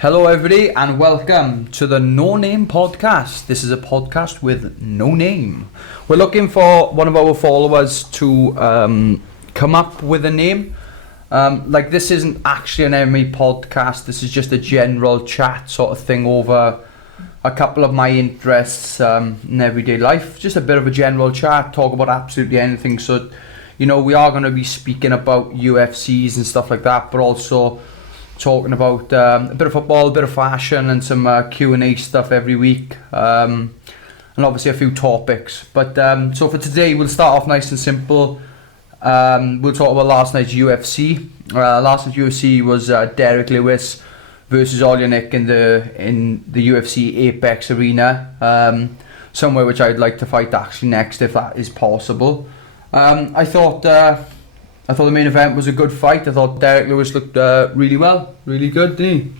Hello everybody and welcome to the No Name Podcast. This is a podcast with no name. We're looking for one of our followers to come up with a name. This isn't actually an MMA podcast, this is just a general chat sort of thing over a couple of my interests in everyday life. Just a bit of a general chat, talk about absolutely anything. So, we are going to be speaking about UFCs and stuff like that, but also talking about a bit of football, a bit of fashion and some Q&A stuff every week, and obviously a few topics. But so for today we'll start off nice and simple. We'll talk about last night's UFC. Last night's UFC was Derek Lewis versus Olynyk in the UFC Apex Arena, somewhere which I'd like to fight actually next if that is possible. I thought the main event was a good fight. I thought Derek Lewis looked really well, really good, didn't he?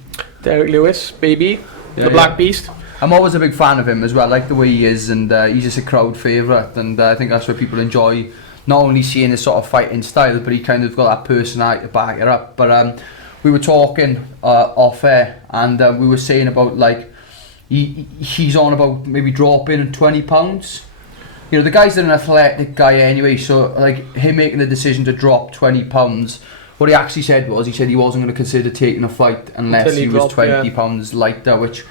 Derek Lewis, baby, the Black Beast. I'm always a big fan of him as well. I like the way he is, and he's just a crowd favourite. And I think that's where people enjoy not only seeing his sort of fighting style, but he kind of got that personality to back it up. But we were talking off air, and we were saying about he's on about maybe dropping 20 pounds. The guy's an athletic guy anyway, so him making the decision to drop 20 pounds, what he actually said was, he said he wasn't going to consider taking a fight unless he was 20 pounds lighter, which,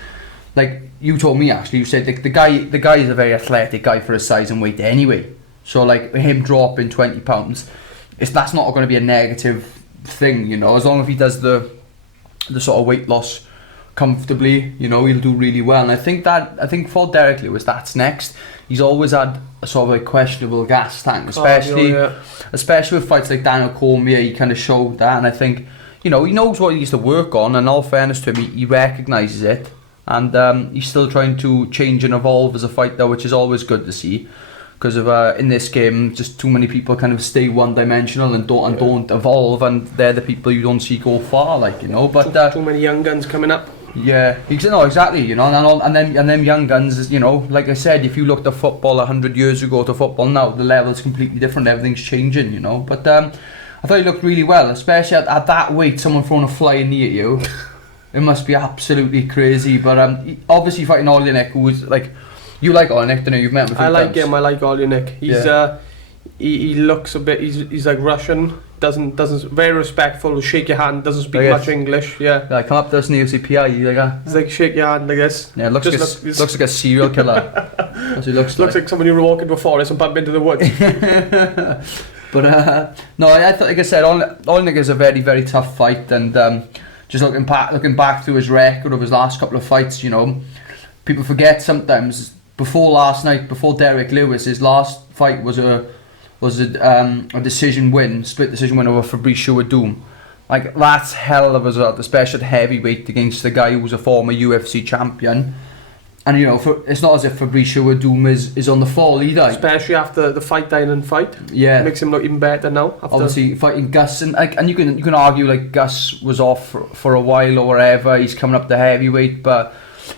you told me actually, you said the guy is a very athletic guy for his size and weight anyway, so him dropping 20 pounds, that's not going to be a negative thing, as long as he does the sort of weight loss comfortably, he'll do really well. And I think for Derek Lewis, that's next. He's always had a sort of a questionable gas tank, especially with fights like Daniel Cormier. He kind of showed that, and I think he knows what he needs to work on. And in all fairness to him, he recognises it, and he's still trying to change and evolve as a fighter, which is always good to see. Because of in this game, just too many people kind of stay one-dimensional and don't evolve, and they're the people you don't see go far, But too many young guns coming up. Yeah, exactly. And them young guns, like I said, if you looked at football 100 years ago to football now, the level's completely different. Everything's changing, But I thought he looked really well, especially at that weight. Someone throwing a flying knee at you, it must be absolutely crazy. But obviously fighting Olynyk, who was you like Olynyk, don't you? You've met him a few times. I like him. I like Olynyk. He's he looks a bit. He's like Russian. Doesn't very respectful. Will shake your hand. Doesn't speak much English. Yeah. Come up to us in the UCPI. He's like shake your hand like this. Yeah, looks like a serial killer. That's what he looks like someone who would walk into a forest and bump into the woods. But no, I thought, like I said, Olynyk is a very, very tough fight, and just looking back through his record of his last couple of fights, people forget sometimes. Before Derek Lewis, his last fight was a decision win, split decision win over Fabricio Werdum. That's hell of a result, especially at heavyweight against the guy who was a former UFC champion. And it's not as if Fabricio Werdum is on the fall either. Especially after the Fight Island fight. Yeah, it makes him look even better now. Obviously fighting Gus, and you can argue Gus was off for a while or whatever. He's coming up to heavyweight, but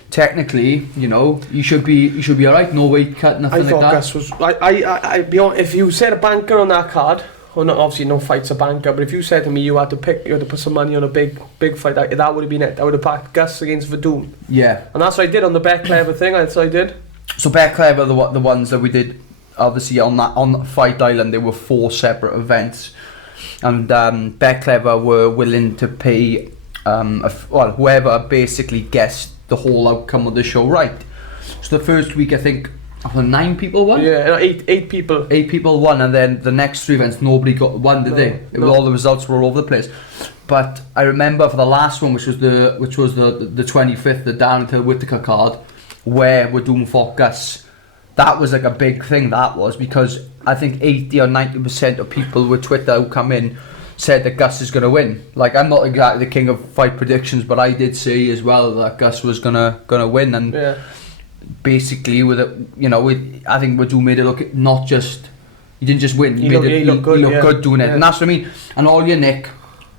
technically, you should be alright. No weight cut, nothing like that. I thought Gus was. I'd be honest, if you said a banker on that card, obviously no fight's a banker, but if you said to me you had to put some money on a big fight, that would have been it. I would have backed Gus against Werdum. Yeah, and that's what I did on the Bet Clever thing. That's what I did. So Bet Clever, the ones that we did, obviously on Fight Island, there were 4 separate events, and Bet Clever were willing to pay whoever basically guessed the whole outcome of the show right. So the first week, I think 9 people won. Yeah, eight people. 8 people won, and then the next 3 events nobody got one, did they? All the results were all over the place. But I remember for the last one, which was the 25th, the Dan until Whittaker card, where Werdum fought Gus. That was a big thing. That was because I think 80 or 90% of people with Twitter who come in said that Gus is going to win. I'm not exactly the king of fight predictions, but I did say as well that Gus was gonna win, and basically with it, I think Werdum made it look not just he didn't just win. He looked good doing it, and that's what I mean. And Olynyk,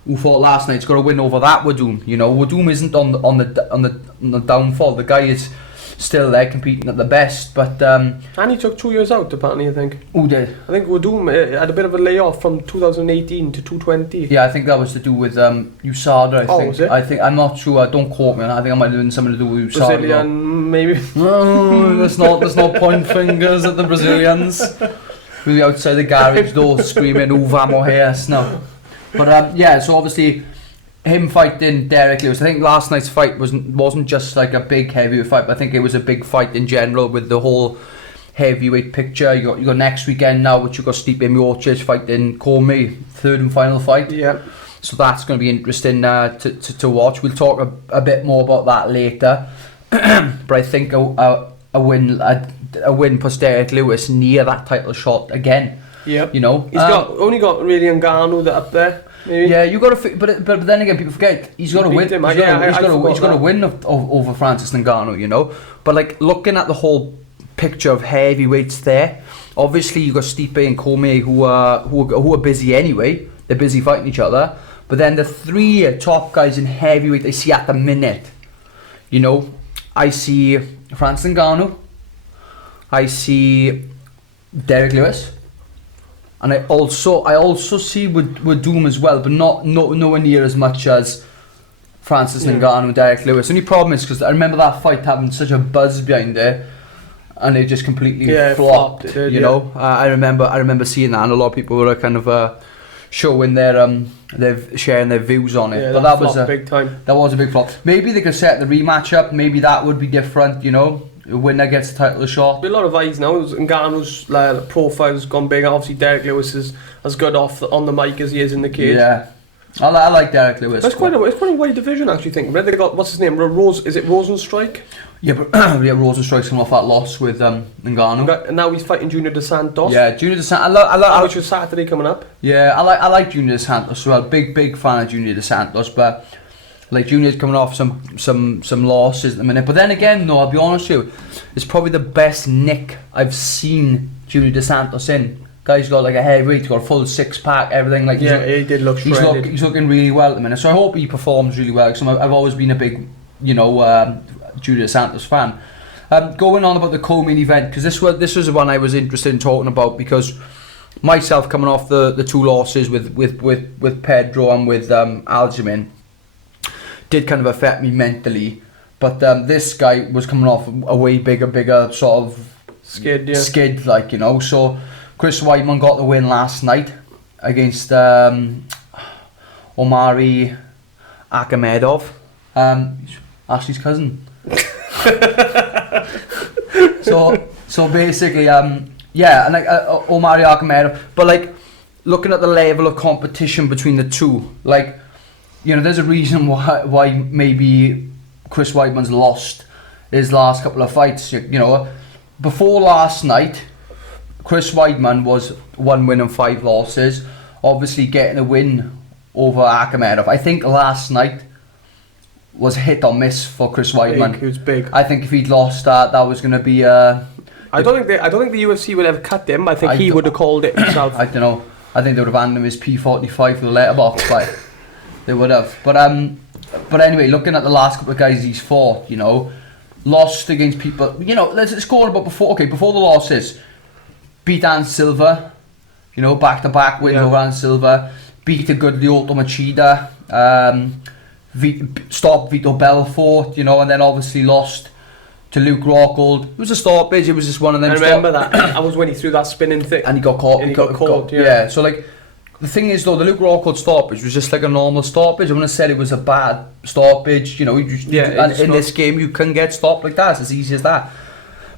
who fought last night's got to win over that Werdum. Werdum isn't on the downfall. The guy is still there competing at the best. But And he took 2 years out, apparently, I think. who did? I think Vadum had a bit of a layoff from 2018 to 2020. Yeah, I think that was to do with USADA. I think. Was it? I think I'm not sure. Don't quote me on that. I think I might have been something to do with USADA. Brazilian, maybe. No, there's no point fingers at the Brazilians. We'll be outside the garage door screaming, "Ooh, vamos here!" No. But yeah, so obviously him fighting Derek Lewis. I think last night's fight wasn't just like a big heavyweight fight, but I think it was a big fight in general with the whole heavyweight picture. You got next weekend now, which you got Stipe Miocic fighting Comey, third and final fight. Yeah. So that's going to be interesting to watch. We'll talk a bit more about that later. But I think a win puts Derek Lewis near that title shot again. Yeah. You know, He's only got really Ngannou that up there. Maybe. Yeah, you got to. But then again, people forget he's got to win. Him. He's got to win over Francis Ngannou. You know, but like looking at the whole picture of heavyweights there, obviously you got Stipe and Comey who are busy anyway. They're busy fighting each other. But then the three top guys in heavyweight I see at the minute, you know, I see Francis Ngannou, I see Derek Lewis, and I also see with Doom as well, but nowhere near as much as Francis Ngannou and Derek Lewis. The only problem is because I remember that fight having such a buzz behind it, and it just completely flopped. It did, you know, I remember seeing that, and a lot of people were kind of showing their sharing their views on it. Yeah, but that was a big time. That was a big flop. Maybe they could set the rematch up. Maybe that would be different. You know, the winner gets the title shot. A lot of eyes now. Ngannou's profile's gone big. Obviously, Derek Lewis is as good on the mic as he is in the cage. Yeah, I like Derek Lewis. It's quite a wide division, actually. Think. They got what's his name? Is it Rosenstrike? Yeah, but yeah, Rosenstrike's come off that loss with Ngannou. And now he's fighting Junior Dos Santos. Yeah, Junior Dos Santos. Which is Saturday coming up. Yeah, I like Junior Dos Santos as well. Big fan of Junior Dos Santos, but like Junior's coming off some losses at the minute. But then again, no, I'll be honest with you, it's probably the best nick I've seen Junior Dos Santos in. Guy's got like a heavyweight, he's got a full 6-pack, everything. Like yeah, he did look shredded. He's looking really well at the minute. So I hope he performs really well. Because I've always been a big, Junior Dos Santos fan. Going on about the co-main event, because this was the one I was interested in talking about, because myself coming off the two losses with Pedro and with Aljamain did kind of affect me mentally, but this guy was coming off a way bigger sort of skid, like, you know. So Chris Weidman got the win last night against Omari Akhmedov, Ashley's cousin. so basically, yeah, and like Omari Akhmedov, but like looking at the level of competition between the two, like, you know, there's a reason why maybe Chris Weidman's lost his last couple of fights. You know, before last night, Chris Weidman was 1 win and 5 losses. Obviously, getting a win over Akhmedov. I think last night was hit or miss for Chris Weidman. It was big. I think if he'd lost that was going to be. I don't think the UFC would have cut him. I think he would have called it himself. I don't know. I think they would have handed him his P45 for the letterbox fight. They would have. But anyway, looking at the last couple of guys he's fought, you know, lost against people. You know, let's go on about before the losses. Beat Ann Silva, you know, back-to-back wins over Ann Silva. Beat a good Lyoto Machida. Stopped Vito Belfort, you know, and then obviously lost to Luke Rockhold. It was a stoppage. It was just one of them. I remember that. That was when he threw that spinning thing, and he got caught. And he got caught. Yeah. So like, the thing is though, the Luke Rockhold stoppage was just like a normal stoppage. I wouldn't have said it was a bad stoppage. You know, and in this game you can get stopped like that. It's as easy as that.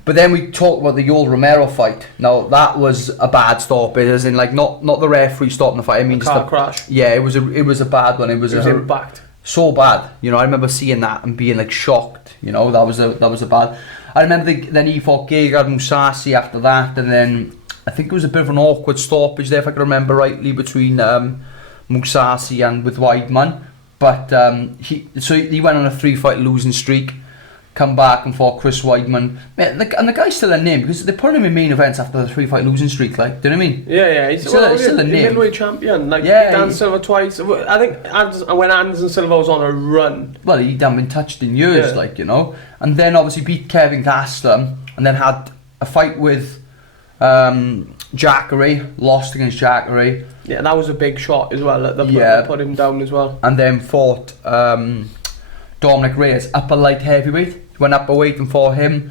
But then we talked about the Yoel Romero fight. Now that was a bad stoppage, as in like not the referee stopping the fight. I mean, just car crash. Yeah, it was a bad one. It was impact. So bad, you know. I remember seeing that and being like shocked. You know, that was a bad. I remember then he fought Gegard Mousasi after that, and then I think it was a bit of an awkward stoppage there, if I can remember rightly, between Mousasi and with Weidman. But he went on a 3-fight losing streak. come back and fought Chris Weidman. Mate, and the guy's still a name because they put him in main events after the 3-fight losing streak. Like, do you know what I mean? Yeah, he's still a name. Middleweight champion. Like, yeah, he Dan Silva twice. I think when Anderson Silva was on a run. Well, he hadn't been touched in years, like, you know. And then obviously beat Kevin Gastelum, and then had a fight with Jacare, lost against Jacare. Yeah, that was a big shot as well. They put him down as well. And then fought Dominic Reyes, upper light heavyweight. Went up a weight and fought him,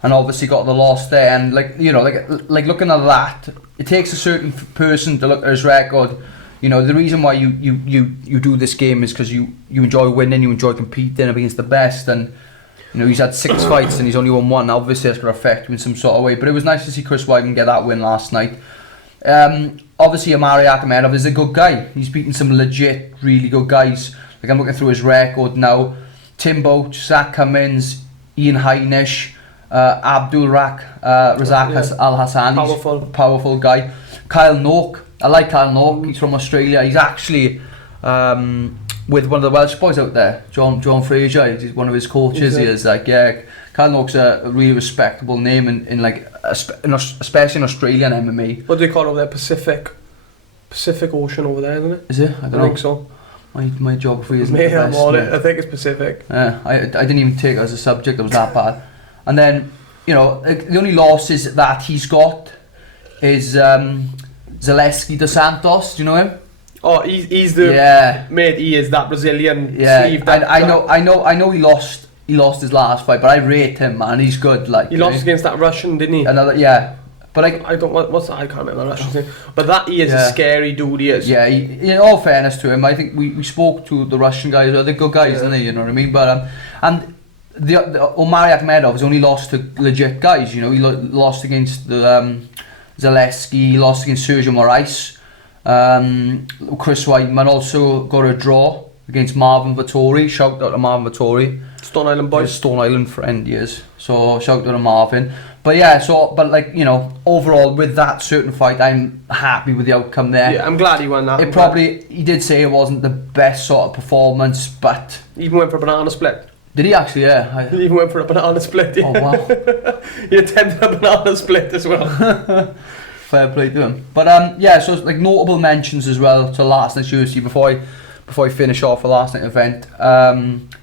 and obviously got the loss there. And like, you know, like looking at that, it takes a certain person to look at his record. You know, the reason why you do this game is because you enjoy winning, you enjoy competing against the best. And you know, he's had 6 fights and he's only won 1. Obviously that's going to affect him in some sort of way, but it was nice to see Chris Weidman get that win last night. Obviously Omari Akhmedov is a good guy. He's beaten some legit really good guys. Like, I'm looking through his record now. Timbo, Zach Cummins, Ian Heinisch, Abdul Razak Al Hassan. Powerful guy. Kyle Noak. I like Kyle Noak. He's from Australia. He's actually with one of the Welsh boys out there, John Fraser. He's one of his coaches. He is like, yeah. Kyle Noak's a really respectable name in like especially in Australian MMA. What do they call it over there? Pacific Ocean over there, isn't it? Is it? I don't know. Think so. My geography isn't the best. I think it's Pacific. I didn't even take it as a subject. It was that bad. And then, you know, the only losses that he's got is Zaleski dos Santos. Do you know him? Oh, he's the mate. He is that Brazilian. Yeah, Steve, I know. He lost his last fight, but I rate him, man. He's good. Like, he lost against that Russian, didn't he? Another, but I don't. What's that? I can't remember the Russian thing. But that he is a scary dude. He is. Yeah. In all fairness to him, I think we spoke to the Russian guys. They're good guys, aren't they? You know what I mean? But and the Omari Akhmedov has only lost to legit guys. You know, he lost against the Zaleski. He lost against Sergio Moraes. Chris Weidman also got a draw against Marvin Vettori. Shout out to Marvin Vettori. Stone Island boy. Stone Island friend, he is. So shout out to Marvin. But yeah, but like, you know, overall with that certain fight, I'm happy with the outcome there. Yeah, I'm glad he won that. He did say it wasn't the best sort of performance, but he even went for a banana split. Did he actually? Yeah. He even went for a banana split. Yeah. Oh wow. He attended a banana split as well. Fair play to him. But yeah, so like notable mentions as well to last night's UFC before I finish off the last night event.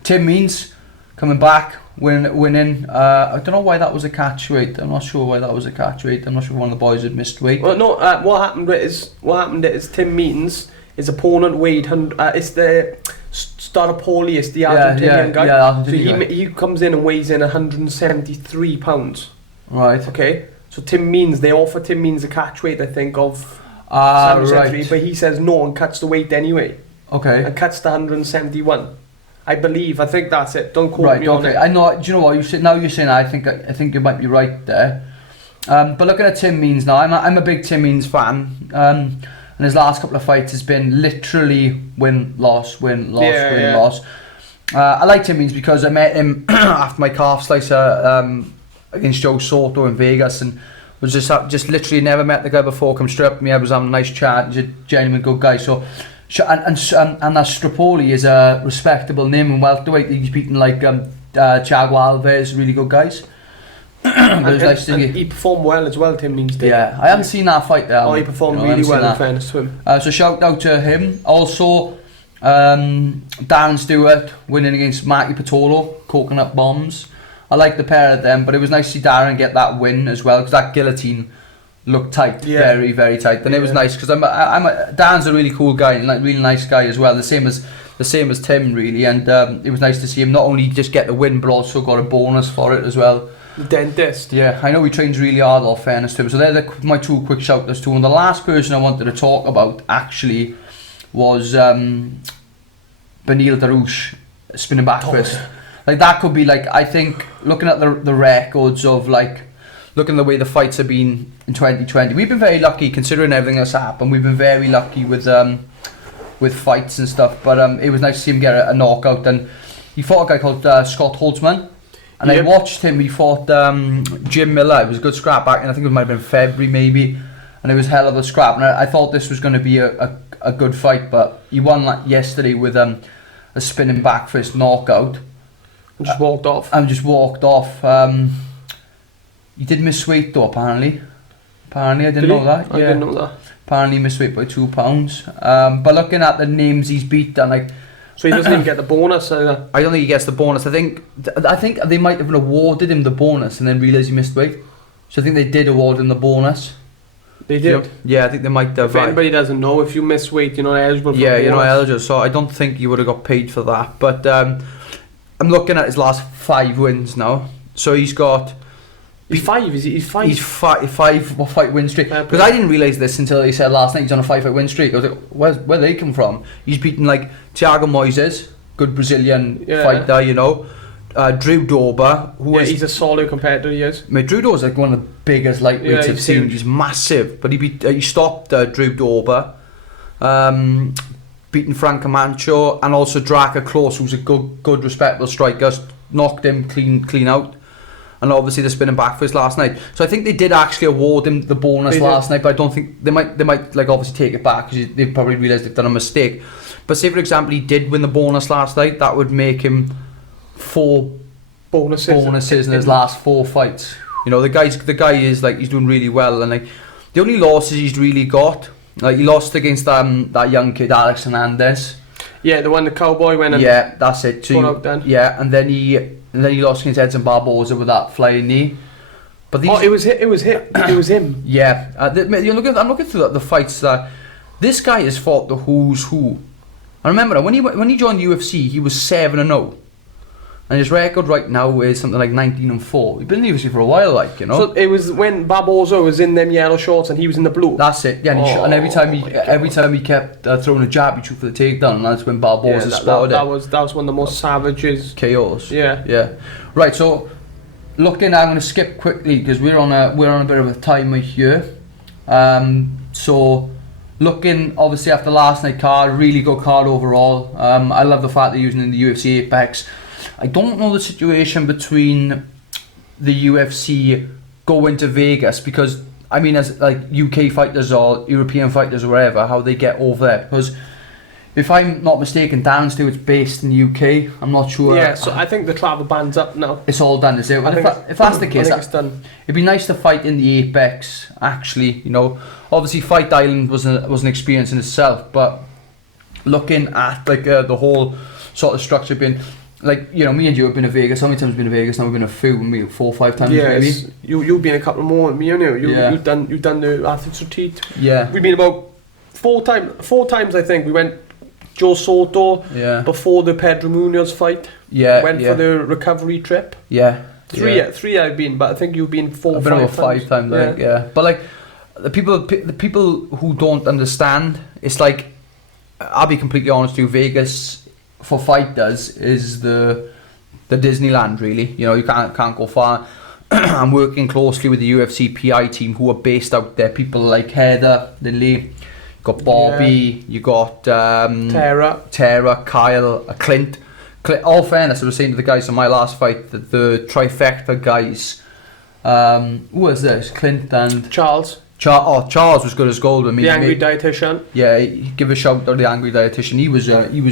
Tim Means coming back, winning. I don't know why that was a catch weight. I'm not sure why that was a catch weight. I'm not sure if one of the boys had missed weight. Well, no. What happened is Tim Means, his opponent weighed it's the Staropoulos, the Argentinian guy. Yeah, so he comes in and weighs in 173 pounds. Right. Okay. So they offer Tim Means a catch weight, I think, of 173, right. But he says no and cuts the weight anyway. Okay. And cuts to 171. I think that's it. Don't quote me on it. I know. Do you know what you said? Now you're saying I think you might be right there. But looking at Tim Means now, I'm a big Tim Means fan. And his last couple of fights has been literally win loss. I like Tim Means because I met him after my calf slicer against Joe Soto in Vegas, and was just literally never met the guy before. Come straight up to me, I was having a nice chat. He's a genuine good guy. So. And that Strapoli is a respectable name in welterweight. He's beaten like Thiago Alves, really good guys. and he performed well as well, Tim Means did. Yeah, I haven't seen that fight there. He performed really well, in fairness to him. So shout out to him. Also, Darren Stewart winning against Marty Patolo, Coconut Bombs. I like the pair of them, but it was nice to see Darren get that win as well, because that guillotine looked tight, very, very tight, and it was nice because Dan's a really cool guy and like really nice guy as well, the same as Tim really, and it was nice to see him not only just get the win but also got a bonus for it as well. The dentist. Yeah, I know he trains really hard, all fairness to him. So they're my two quick shout outs to him. And the last person I wanted to talk about actually was Benil Darouche spinning back fist. Like that could be like, I think looking at the records of like. Looking at the way the fights have been in 2020, we've been very lucky considering everything that's happened. We've been very lucky with fights and stuff. But it was nice to see him get a knockout. And he fought a guy called Scott Holtzman, and I watched him. He fought Jim Miller. It was a good scrap back, and I think it might have been February maybe. And it was hell of a scrap. And I thought this was going to be a good fight, but he won like yesterday with a spinning back fist knockout. Just walked off. And just walked off. He did miss weight though, apparently. Apparently, I didn't know that. I didn't know that. Apparently, he missed weight by 2 pounds. But looking at the names he's beaten, like. So he doesn't even get the bonus either. I don't think he gets the bonus. I think they might have awarded him the bonus and then realised he missed weight. So I think they did award him the bonus. They did? Yeah, I think they might have. If anybody doesn't know, if you miss weight, you're not eligible for yeah, the bonus. you're not eligible. So I don't think you would have got paid for that. But I'm looking at his last 5 wins now. So he's got. He's 5, is he? He's 5? He's five win streak. Because I didn't realise this until he said last night he's on a 5-fight win streak. I was like, where they come from? He's beaten like Thiago Moises, good Brazilian fighter, you know. Drew Dober, he's a solid competitor, he is. Mate, Drew Dober's like one of the biggest lightweights I've seen. He's massive, but he stopped Drew Dober, beaten Frank Camacho, and also Draca Klose, who's a good respectable striker, knocked him clean out. And obviously they're spinning back for his last night. So I think they did actually award him the bonus last night, but I don't think they might like obviously take it back because they probably realised they've done a mistake. But say for example he did win the bonus last night, that would make him 4 bonuses in his last 4 fights. You know, the guy is like, he's doing really well, and like the only losses he's really got, like he lost against that young kid Alex Hernandez. Yeah, the one the cowboy went and that's it. So out then. Yeah, and then he lost against Edson Barboza with that flying knee. But it was him. Yeah, I'm looking through the fights that this guy has fought the who's who. I remember when he joined the UFC, he was 7-0. And his record right now is something like 19-4. He's been in the UFC for a while, like, you know. So it was when Barboza was in them yellow shorts and he was in the blue. That's it. Yeah, and every time he kept throwing a jab, he took for the takedown, and that's when Barboza spotted it. That was one of the most savages KOs. Yeah. Right. So looking, I'm going to skip quickly because we're on a bit of a timer here. So looking, obviously after last night card, really good card overall. I love the fact they're using it in the UFC Apex. I don't know the situation between the UFC going to Vegas because, I mean, as like UK fighters or European fighters or wherever, how they get over there. Because if I'm not mistaken, Dan Stewart's based in the UK. I'm not sure. Yeah, so I think the travel ban's up now. It's all done, is it? If that's the case, it's done. It'd be nice to fight in the Apex, actually. You know, obviously Fight Island was an experience in itself, but looking at like the whole sort of structure being. Like, you know, me and you have been to Vegas. How many times have we been to Vegas? Now we've been to maybe 4 or 5 times, maybe. You've been a couple more than me, you know. You've done the Athletes Retreat. Yeah. We've been about 4 times, I think. We went Joe Soto before the Pedro Munoz fight. Yeah. Went for the recovery trip. Yeah. 3 I've been, but I think you've been 4 or 5 times. I've been about 5 times, I think, yeah. But like, the people who don't understand, it's like, I'll be completely honest with you, Vegas for fighters is the Disneyland, really. You know, you can't go far. I'm working closely with the UFC PI team who are based out there. People like Heather, Lindley, you got Bobby, you got Tara, Kyle, Clint. All fairness, I was saying to the guys on my last fight that the trifecta guys, who was this? Clint and Charles. Charles was good as gold with me. The angry dietitian. Yeah, give a shout out to the angry dietitian. He was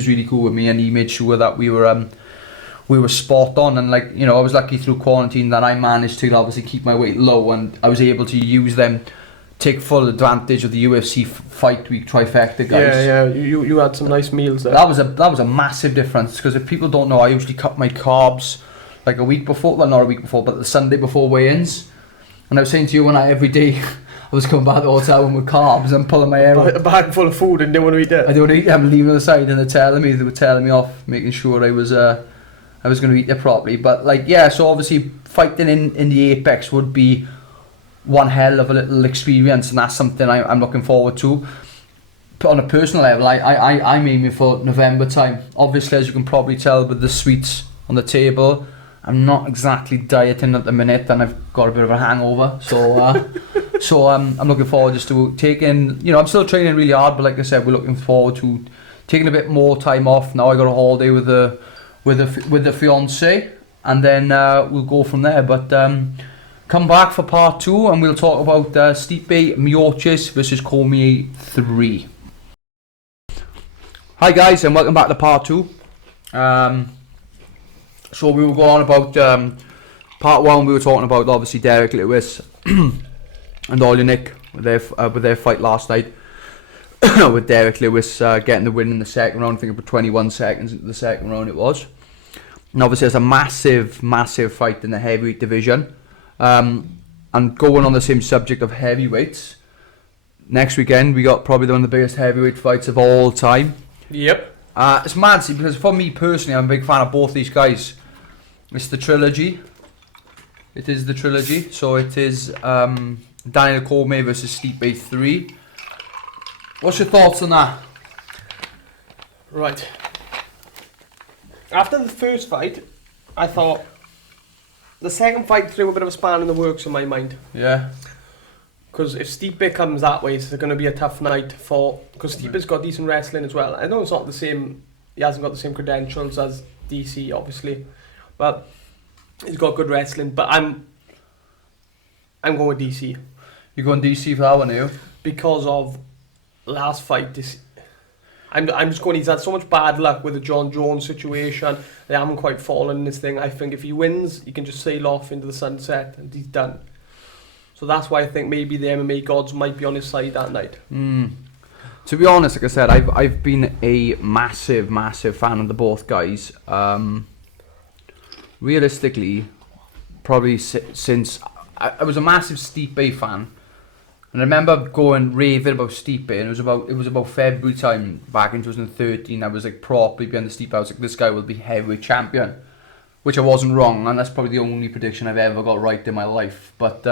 really cool with me, and he made sure that we were spot on. And like, you know, I was lucky through quarantine that I managed to obviously keep my weight low, and I was able to use them, take full advantage of the UFC fight week trifecta guys. Yeah, you had some nice meals there. That was a massive difference because if people don't know, I usually cut my carbs like a week before, well not a week before, but the Sunday before weigh-ins. And I was saying to you when every day. I was coming back to the hotel with carbs and pulling my hair out. A bag full of food and didn't want to eat it. I don't want to eat it, I'm leaving it aside, and they were telling me off, making sure I was going to eat it properly. But like, yeah, so obviously fighting in the Apex would be one hell of a little experience, and that's something I'm looking forward to. But on a personal level, I'm aiming for November time. Obviously, as you can probably tell with the sweets on the table, I'm not exactly dieting at the minute, and I've got a bit of a hangover, so I'm looking forward just to taking, you know, I'm still training really hard, but like I said, we're looking forward to taking a bit more time off. Now I got a holiday with the fiance, and then we'll go from there. But come back for part 2, and we'll talk about Stipe Miocic versus Cormier 3. Hi guys, and welcome back to part 2. So we were going on about part one. We were talking about obviously Derek Lewis and Olenek with their fight last night. With Derek Lewis getting the win in the second round. I think about 21 seconds into the second round it was. And obviously it's a massive, massive fight in the heavyweight division. And going on the same subject of heavyweights, next weekend we got probably one of the biggest heavyweight fights of all time. Yep. It's mad, see, because for me personally, I'm a big fan of both these guys. It's the trilogy. It is the trilogy. So it is Daniel Cormier versus Stipe 3. What's your thoughts on that? Right. After the first fight, I thought the second fight threw a bit of a span in the works in my mind. Yeah. Because if Stipe comes that way, it's going to be a tough night for... Because Stipe's got decent wrestling as well. I know it's not the same... He hasn't got the same credentials as DC, obviously. But he's got good wrestling. But I'm going with DC. You're going DC for that one, are you? Because of last fight, I'm just going, he's had so much bad luck with the John Jones situation. They haven't quite fallen in this thing. I think if he wins, he can just sail off into the sunset and he's done. So that's why I think maybe the MMA gods might be on his side that night. To be honest, like I said, I've been a massive, massive fan of the both guys. Realistically, probably since I was a massive Stipe fan. And I remember going raving about Stipe, and it was about February time back in 2013. I was like properly behind the Stipe. I was like, this guy will be heavyweight champion, which I wasn't wrong, and that's probably the only prediction I've ever got right in my life. But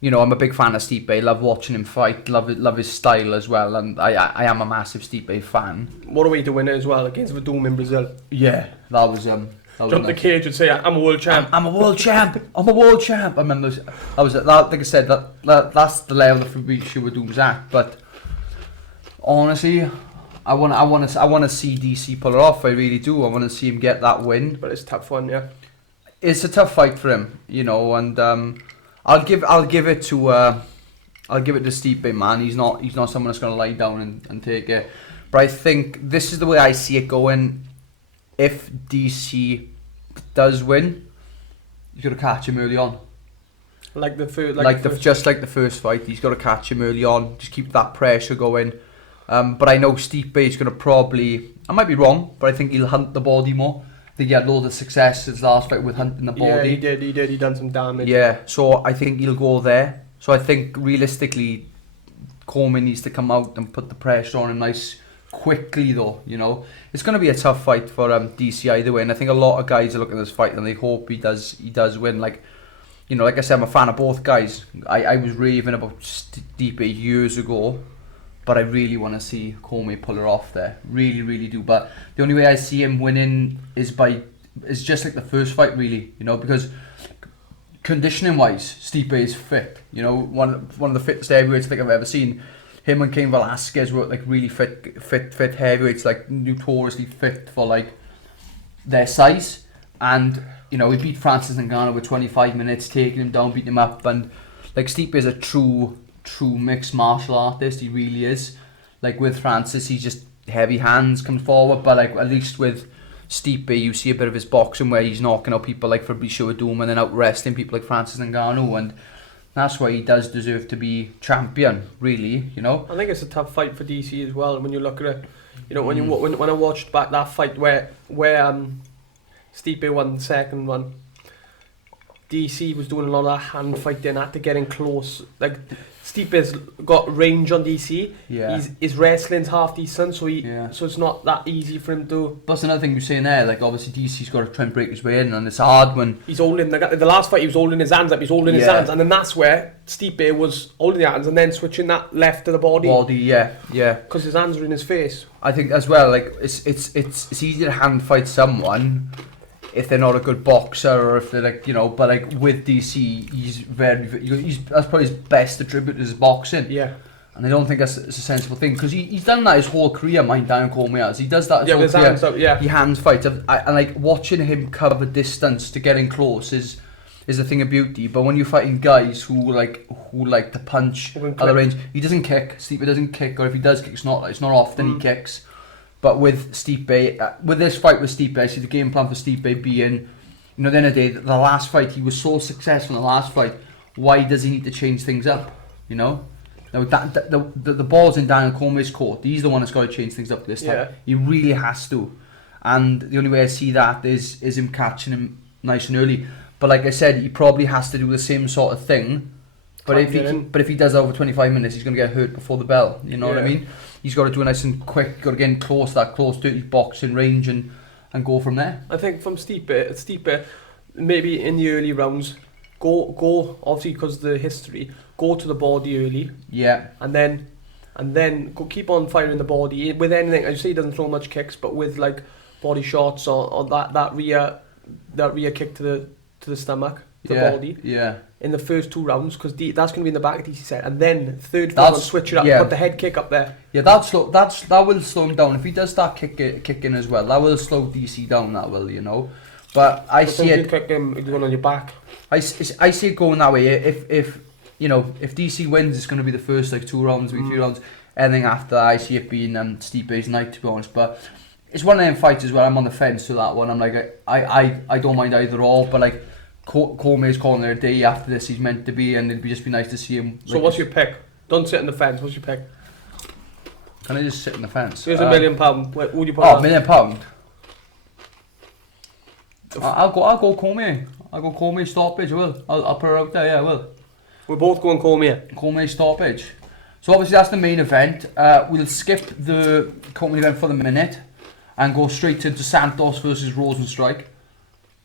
you know, I'm a big fan of Stipe. I love watching him fight. Love his style as well, and I am a massive Stipe fan. What a way to win it as well against Verdum in Brazil. Yeah, that was Jump the cage and say, I'm a world champ. I'm a world champ. I'm a world champ. I remember like I said, that's the level of Fabricio Verdum's at. But honestly, I want to see DC pull it off. I really do. I want to see him get that win. But it's a tough one, yeah. It's a tough fight for him, you know. And I'll give it to Stipe, man. He's not someone that's gonna lie down and take it. But I think this is the way I see it going. If DC does win, you got to catch him early on. Just like the first fight, he's got to catch him early on. Just keep that pressure going. But I know Stipe is going to probably... I might be wrong, but I think he'll hunt the body more. I think he had loads of success his last fight with hunting the body. Yeah, he did. He done some damage. Yeah, so I think he'll go there. So I think realistically, Coleman needs to come out and put the pressure on him nice quickly though, you know. It's going to be a tough fight for DC either way, and I think a lot of guys are looking at this fight and they hope he does win. Like, you know, like I said, I'm a fan of both guys. I was raving about Stipe years ago, but I really want to see Cormier pull her off there. Really, really do. But the only way I see him winning is just like the first fight, really, you know, because conditioning wise, Stipe is fit. You know, one of the fittest heavyweights I think I've ever seen. Him and Cain Velasquez were like really fit heavyweights, like notoriously fit for like their size. And you know, he beat Francis Ngannou with 25 minutes, taking him down, beating him up. And like Stipe is a true mixed martial artist. He really is. Like with Francis, he's just heavy hands, comes forward. But like at least with Stipe, you see a bit of his boxing where he's knocking out people like Fabricio Verdum and then out wrestling people like Francis Ngannou, and that's why he does deserve to be champion, really, you know. I think it's a tough fight for DC as well when you look at it. You know, when I watched back that fight where Stipe won the second one, DC was doing a lot of that hand fighting, had to get in close. Like Stipe's got range on DC. Yeah. His wrestling's half decent, so it's not that easy for him to. That's another thing you're saying there. Like obviously DC's got to try and break his way in, and it's hard when he's holding the last fight. He was holding his hands up. He's holding his hands, and then that's where Stipe was holding the hands and then switching that left to the body. Yeah. Because his hands are in his face. I think as well. Like it's easy to hand fight someone if they're not a good boxer, or if they're like, you know, but like with DC, he's that's probably his best attribute is his boxing. Yeah. And I don't think that's a sensible thing, because he's done that his whole career, mind Dan Cormier. He does that his whole career. Hands up, yeah. He hands fights. And like watching him cover distance to getting close is a thing of beauty. But when you're fighting guys who like to punch at the range, he doesn't kick. Stipe doesn't kick, or if he does kick, it's not often he kicks. But with Stipe, with this fight with Stipe, I see the game plan for Stipe being, you know, at the end of the day, the last fight, he was so successful in the last fight. Why does he need to change things up? You know? Now, the ball's in Daniel Cormier's court. He's the one that's got to change things up this time. Yeah. He really has to. And the only way I see that is him catching him nice and early. But like I said, he probably has to do the same sort of thing. But if he does that over 25 minutes, he's going to get hurt before the bell. You know what I mean? He's got to do it nice and quick. Got to get in close to his boxing range and go from there. I think from Stipe, maybe in the early rounds, go obviously because of the history, go to the body early. Yeah. And then go keep on firing the body with anything. I say he doesn't throw much kicks, but with like body shots or that rear kick to the stomach, the body. Yeah. In the first 2 rounds, because that's going to be in the back of DC set, and then third round switch it up, put the head kick up there. Yeah, that will slow him down if he does start kicking as well. That will slow DC down. That will, you know. But I see it. Kick him going on your back. I see it going that way. If you know, if DC wins, it's going to be the first like 2 rounds, 3 rounds. Anything after that, I see it being Stipe's night, to be honest. But it's one of them fights as well. I'm on the fence to that one. I'm like, I don't mind either or, but like. Cormier's calling it a day after this. He's meant to be, and it'd just be nice to see him. So what's your pick? Don't sit on the fence. What's your pick? Can I just sit on the fence? Here's £1 million. Who would you put? £1 million. I'll go Cormier. I'll go Cormier stoppage. I'll put it out there. Yeah, I will. We're both going Cormier. Cormier stoppage. So obviously that's the main event. We'll skip the Cormier event for the minute and go straight into Santos versus Rosenstrike.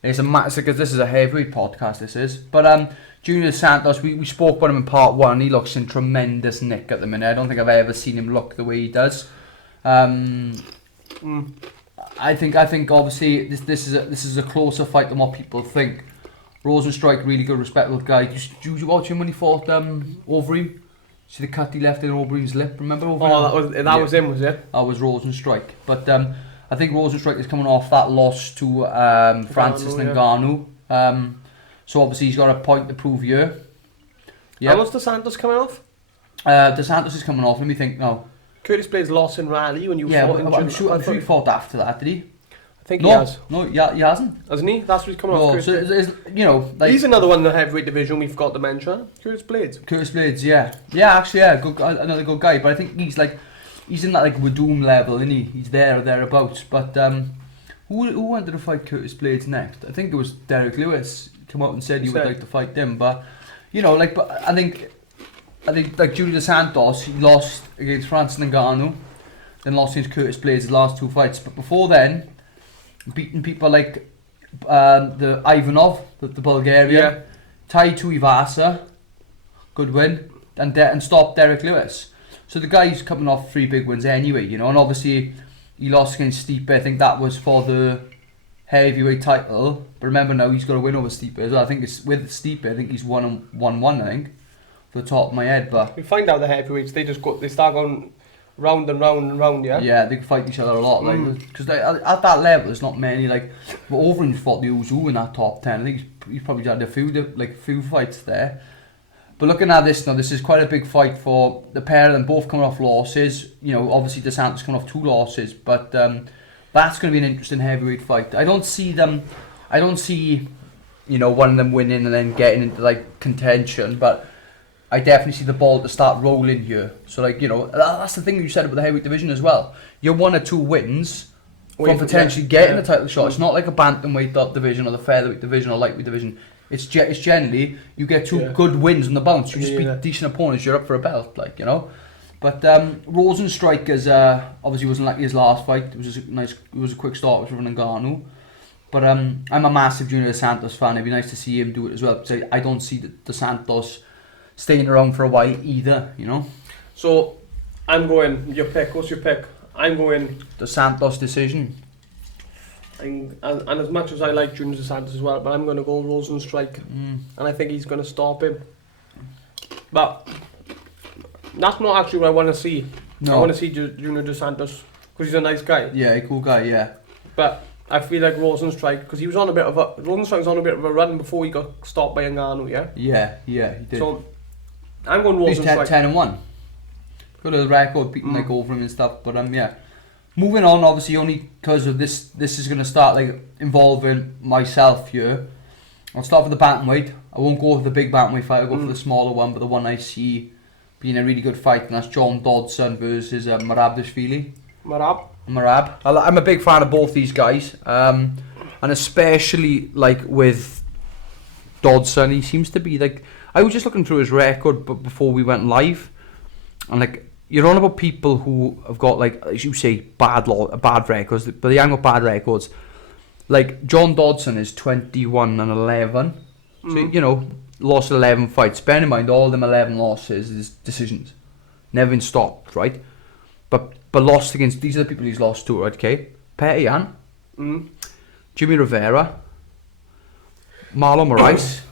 It's because this is a heavyweight podcast, this is. But Junior Santos, we spoke about him in part 1. He looks in tremendous nick at the minute. I don't think I've ever seen him look the way he does. I think obviously this is a closer fight than what people think. Rosenstrike, really good, respectable guy. Did you watch him when he fought Overeem? See the cut he left in Overeem's lip? Remember Overeem? Oh, that was him, was it? That was Rosenstrike. But I think Rosenstrike is coming off that loss to Francis Ngannou. So obviously he's got a point to prove here. Yep. How was Dos Santos coming off? Dos Santos is coming off. Let me think now. Curtis Blades lost in Raleigh when you fought in I'm sure he fought after that, did he? I think he has. No, he hasn't. Hasn't he? That's what he's coming off. So you know, like, he's another one in the heavyweight division we've got to mention. Curtis Blades, yeah. Yeah, actually, yeah, another good guy. But I think he's in that like Wadoom level, isn't he? He's there or thereabouts. But who wanted to fight Curtis Blades next? I think it was Derek Lewis. Come out and said he would like to fight them. But you know, like, but I think like Junior Dos Santos, he lost against Francis Ngannou, then lost against Curtis Blades his last 2 fights. But before then, beating people like the Ivanov, the Bulgarian, Tai Tuivasa, good win, and stopped Derek Lewis. So the guy's coming off 3 big wins anyway, you know, and obviously he lost against Stipe. I think that was for the heavyweight title. But remember now he's got a win over Stipe as well. I think it's with Stipe. I think he's 1-1. I think, for the top of my head. But we find out the heavyweights they start going round and round and round. Yeah, they can fight each other a lot, like, because at that level there's not many, like, but Overeem's fought the Uzu in that top 10. I think he's probably had a few fights there. But looking at this now, this is quite a big fight for the pair of them, both coming off losses. You know, obviously Dos Santos coming off 2 losses, but that's going to be an interesting heavyweight fight. I don't see, you know, one of them winning and then getting into like contention, but I definitely see the ball to start rolling here. So, like, you know, that's the thing you said about the heavyweight division as well. You're 1 or 2 wins from potentially getting a title shot. It's not like a bantamweight division or the featherweight division or lightweight division. It's generally you get 2 good wins on the bounce. You just beat decent opponents. You're up for a belt, like, you know. But Rosenstrike obviously wasn't like his last fight. It was just it was a quick start with Ngannou. But I'm a massive Junior Dos Santos fan. It'd be nice to see him do it as well. Because I don't see Dos Santos staying around for a while either, you know. So I'm going. Your pick. What's your pick? I'm going Dos Santos decision. And as much as I like Junior Dos Santos as well, but I'm going to go Rosenstrike, and I think he's going to stop him. But that's not actually what I want to see. No. I want to see Junior Dos Santos because he's a nice guy. Yeah, a cool guy. Yeah. But I feel like Rosenstrike, because he was on a bit of a run before he got stopped by Ngannou. Yeah, he did. So I'm going Rosenstrike. He's 10-1. Got a record beating like Overeem and stuff, but yeah. moving on, obviously, only because of this is going to start like involving myself here. I'll start with the bantamweight. I won't go for the big bantamweight fight. I'll go for the smaller one, but the one I see being a really good fight, and that's John Dodson versus Marabdashvili. Marab. I'm a big fan of both these guys, and especially like with Dodson, he seems to be like. I was just looking through his record, but before we went live, and like you're on about people who have got like, as you say, bad records, but they haven't got bad records. Like John Dodson is 21-11, so you know, lost 11 fights. Bear in mind, all them 11 losses is decisions, never been stopped, right? But lost against, these are the people he's lost to, right? Okay, Petr Yan, Jimmy Rivera, Marlon Moraes,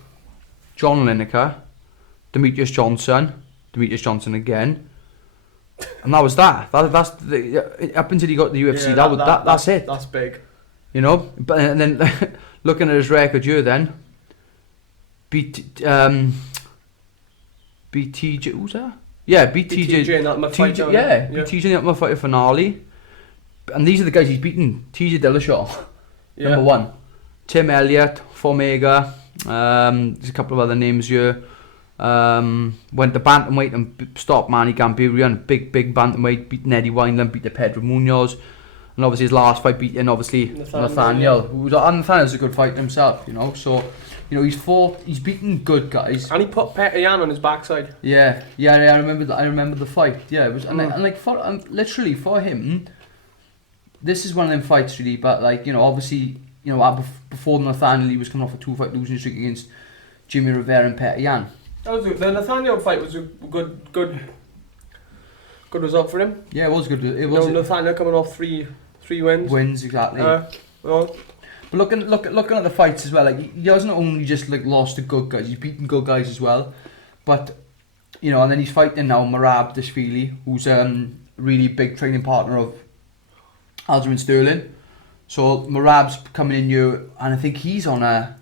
John Lineker, Demetrius Johnson again, and that was that. That's up until he got the UFC. That's it. That's big. You know, but and then looking at his record here, then beat BTJ. Who's that? Yeah, BTJ in that fight. BTJ in that fight finale. And these are the guys he's beaten: TJ Dillashaw, number 1, Tim Elliott, Formiga. There's a couple of other names here. Went to bantamweight and stopped Manny Gambirian, big bantamweight, beat Eddie Wineland, beat the Pedro Munoz. And obviously his last fight beating Nathaniel. Nathaniel's a good fighter himself, you know. So, you know, he's beaten good guys. And he put Petr Yan on his backside. Yeah. I remember the fight. Yeah, it was literally for him. This is one of them fights, really. But like, you know, obviously, you know, before Nathaniel, he was coming off a 2-fight losing streak against Jimmy Rivera and Petr Yan. The Nathaniel fight was a good result for him. Yeah, it was good. It was. Nathaniel coming off three wins. Wins, exactly. Well. But looking at the fights as well, like he hasn't only just like lost to good guys, he's beaten good guys as well. But you know, and then he's fighting now Marabdashvili, who's a really big training partner of Aljamain Sterling. So Marab's coming in here, and I think he's on a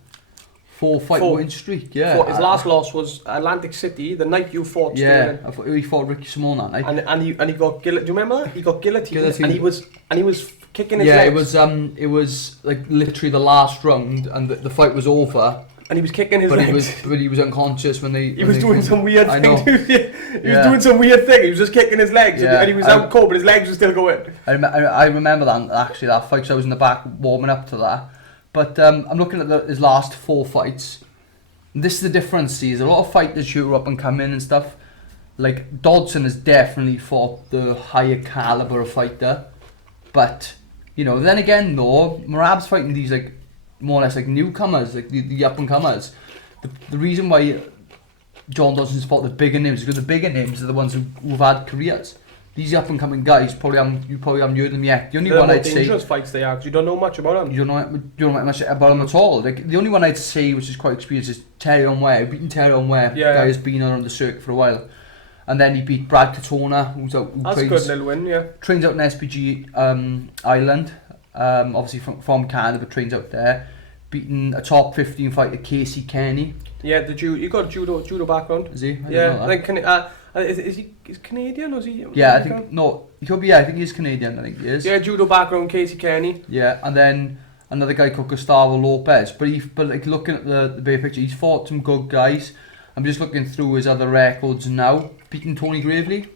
4-fight win streak. Yeah. His last loss was Atlantic City, the night you fought Sterling. Yeah, he fought Ricky Simon that night. And he got do you remember? He got guillotined. And he was kicking his legs. Yeah, it was like literally the last round, and the fight was over. And he was kicking his legs. But he was unconscious when they. He was doing some weird thing. He was doing some weird thing. He was just kicking his legs, and he was out cold, but his legs were still going. I remember that fight. Because I was in the back warming up to that. But I'm looking at his last 4 fights. And this is the difference. See, there's a lot of fighters who are up and coming and stuff. Like Dodson has definitely fought the higher caliber of fighter, but you know, then again, though, Marab's fighting these like more or less like newcomers, like the up and comers. The reason why John Dodson's fought the bigger names is because the bigger names are the ones who've had careers. These up and coming guys you probably haven't heard them yet. The only one I'd say dangerous fights they are, because you don't know much about them. You don't know much about them at all. Like the only one I'd say which is quite experienced is Terry Onware. Beating Terry Onware, the guy has been on the circuit for a while. And then he beat Brad Katona, who's out. That's a good little win, yeah. Trains out in SPG Island, obviously from Canada, but trains out there. Beating a top 15 fighter, Casey Kenny. Yeah, he got a judo background. Is he? I think is he Canadian or is he? Yeah, I think he could be. Yeah, I think he's Canadian. I think he is. Yeah, judo background, Casey Kenny. Yeah, and then another guy called Gustavo Lopez. But like looking at the big picture, he's fought some good guys. I'm just looking through his other records now. Beating Tony Gravely.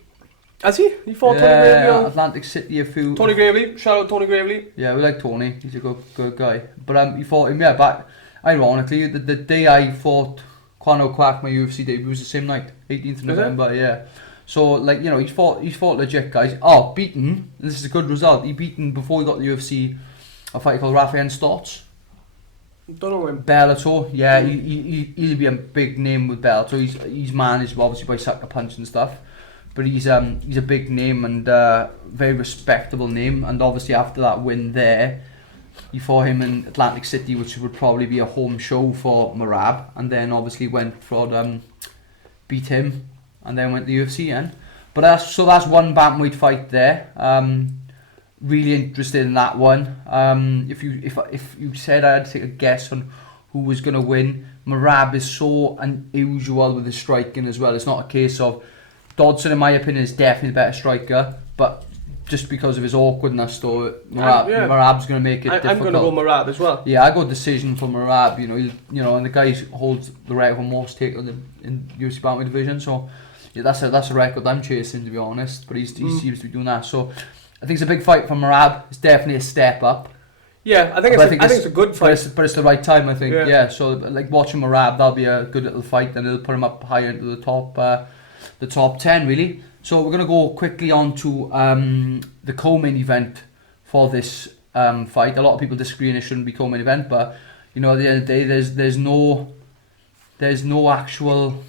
Has he? He fought Tony Gravely on Atlantic City a few. Tony Gravely, shout out Tony Gravely. Yeah, we like Tony. He's a good guy. But he fought him. Yeah, back. Ironically, the day I fought Kwano Kwak, my UFC debut, was the same night, 18th of November. Yeah. So like, you know, he's fought legit guys. Beaten. This is a good result. He beaten before he got the UFC a fighter called Rafael Stotts. Don't know him. Bellator, yeah, he'll be a big name with Bellator. He's managed obviously by Sucker Punch and stuff, but he's a big name and very respectable name. And obviously after that win there, he fought him in Atlantic City, which would probably be a home show for Marab, and then obviously went for beat him, and then went to the UFC again. But that's one bantamweight fight there. Really interested in that one. If you said I had to take a guess on who was going to win, Marab is so unusual with his striking as well. It's not a case of Dodson, in my opinion, is definitely the better striker, but just because of his awkwardness, though, Marab's going to make it difficult. I'm going to go Marab as well. Yeah, I got decision for Marab. And the guy holds the record for most tackles in UFC bantamweight division. So yeah, that's a record I'm chasing, to be honest. But he seems to be doing that. So I think it's a big fight for Marab. It's definitely a step up. Yeah, I think it's a good fight. But it's the right time, I think. Yeah. So like watching Marab, that'll be a good little fight, and it'll put him up higher into the top 10, really. So we're gonna go quickly on to the co-main event for this fight. A lot of people disagree and it shouldn't be co-main event, but at the end of the day, there's no actual.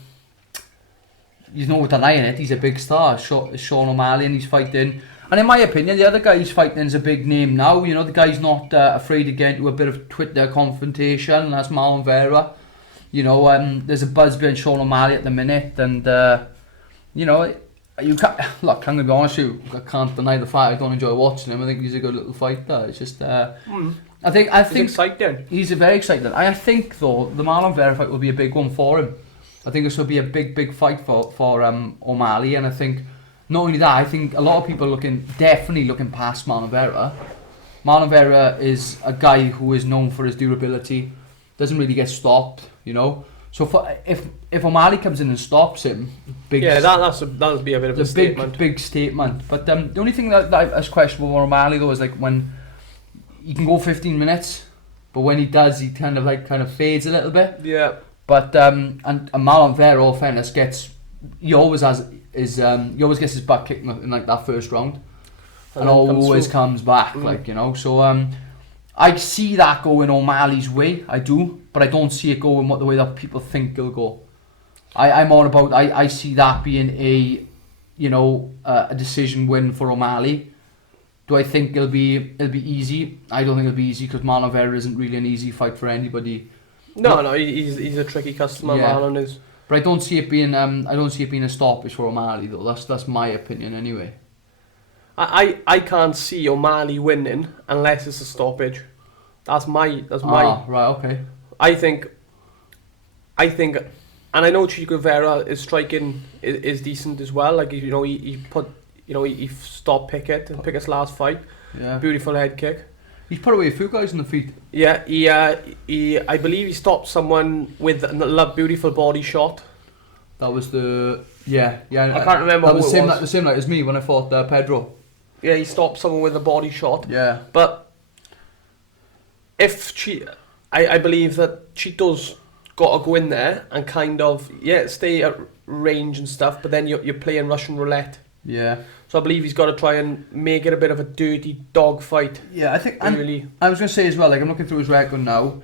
There's no denying it. He's a big star, Sean O'Malley, and he's fighting. And in my opinion, the other guy he's fighting is a big name now. The guy's not afraid to get into a bit of Twitter confrontation, and that's Marlon Vera. There's a buzz behind Sean O'Malley at the minute, and you can't. Look, I'm gonna be honest with you. I can't deny the fact I don't enjoy watching him. I think he's a good little fighter. It's just, I think it's exciting. He's very exciting. I think though the Marlon Vera fight will be a big one for him. I think this will be a big fight for O'Malley, and I think. Not only that, I think a lot of people definitely looking past Marlon Vera. Marlon Vera is a guy who is known for his durability, doesn't really get stopped, So if O'Malley comes in and stops him, that'll be a bit of a statement. Big statement. But the only thing that's questionable for O'Malley though is like when he can go 15 minutes, but when he does, he kind of fades a little bit. Yeah. But and Marlon Vera, all fairness, he always gets his butt kicked in like that first round, and always comes back, So I see that going O'Malley's way. I do, but I don't see it going the way that people think it'll go. I'm all about. I see that being a decision win for O'Malley. Do I think it'll be easy? I don't think it'll be easy because Marlon Vera isn't really an easy fight for anybody. No, he's a tricky customer. Yeah. Marlon is. But I don't see it being a stoppage for O'Malley though. That's my opinion anyway. I can't see O'Malley winning unless it's a stoppage. That's my. Right, okay. I think, and I know Chico Vera is striking is decent as well. Like he stopped Pickett's last fight. Yeah. Beautiful head kick. He's put away a few guys on the feet. Yeah, he I believe he stopped someone with a beautiful body shot. That was I can't remember who it was. The same night as me when I fought Pedro. Yeah, he stopped someone with a body shot. Yeah. But I believe that Cheeto's got to go in there and kind of stay at range and stuff, but then you're playing Russian roulette. Yeah. So I believe he's got to try and make it a bit of a dirty dog fight. Yeah, I think. Really. I was going to say as well, like I'm looking through his record now.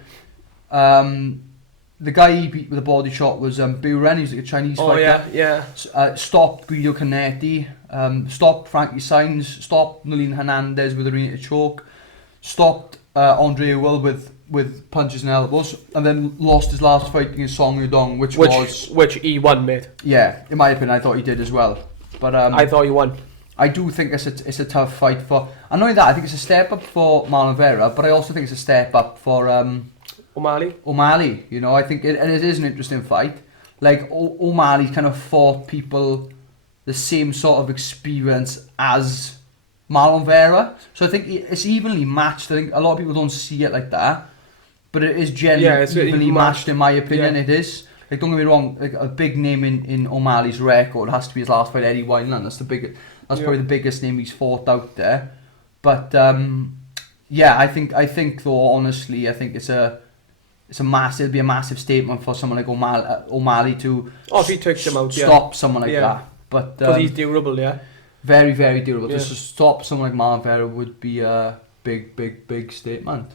The guy he beat with a body shot was Buren. He was like a Chinese fighter. Yeah. Stopped Guido Canetti. Stopped Frankie Sainz. Stopped Nolene Hernandez with a rear choke. Stopped Andre Will with punches and elbows, and then lost his last fight against Song Yudong, which he won, mate. Yeah, in my opinion, I thought he did as well. But I thought he won. I do think it's a tough fight for. And not only that, I think it's a step up for Marlon Vera, but I also think it's a step up for O'Malley. I think it is an interesting fight. Like O'Malley's kind of fought people the same sort of experience as Marlon Vera, so I think it's evenly matched. I think a lot of people don't see it like that, but it is generally evenly matched in my opinion. Yeah. It is. Like, don't get me wrong, like a big name in O'Malley's record has to be his last fight, Eddie Wineland. That's probably the biggest name he's fought out there. But I think though, honestly, I think it'll be a massive statement for someone like O'Malley to if he takes him out, stop someone like that. But because he's durable, very, very durable. Just to stop someone like Marlon Vera would be a big statement.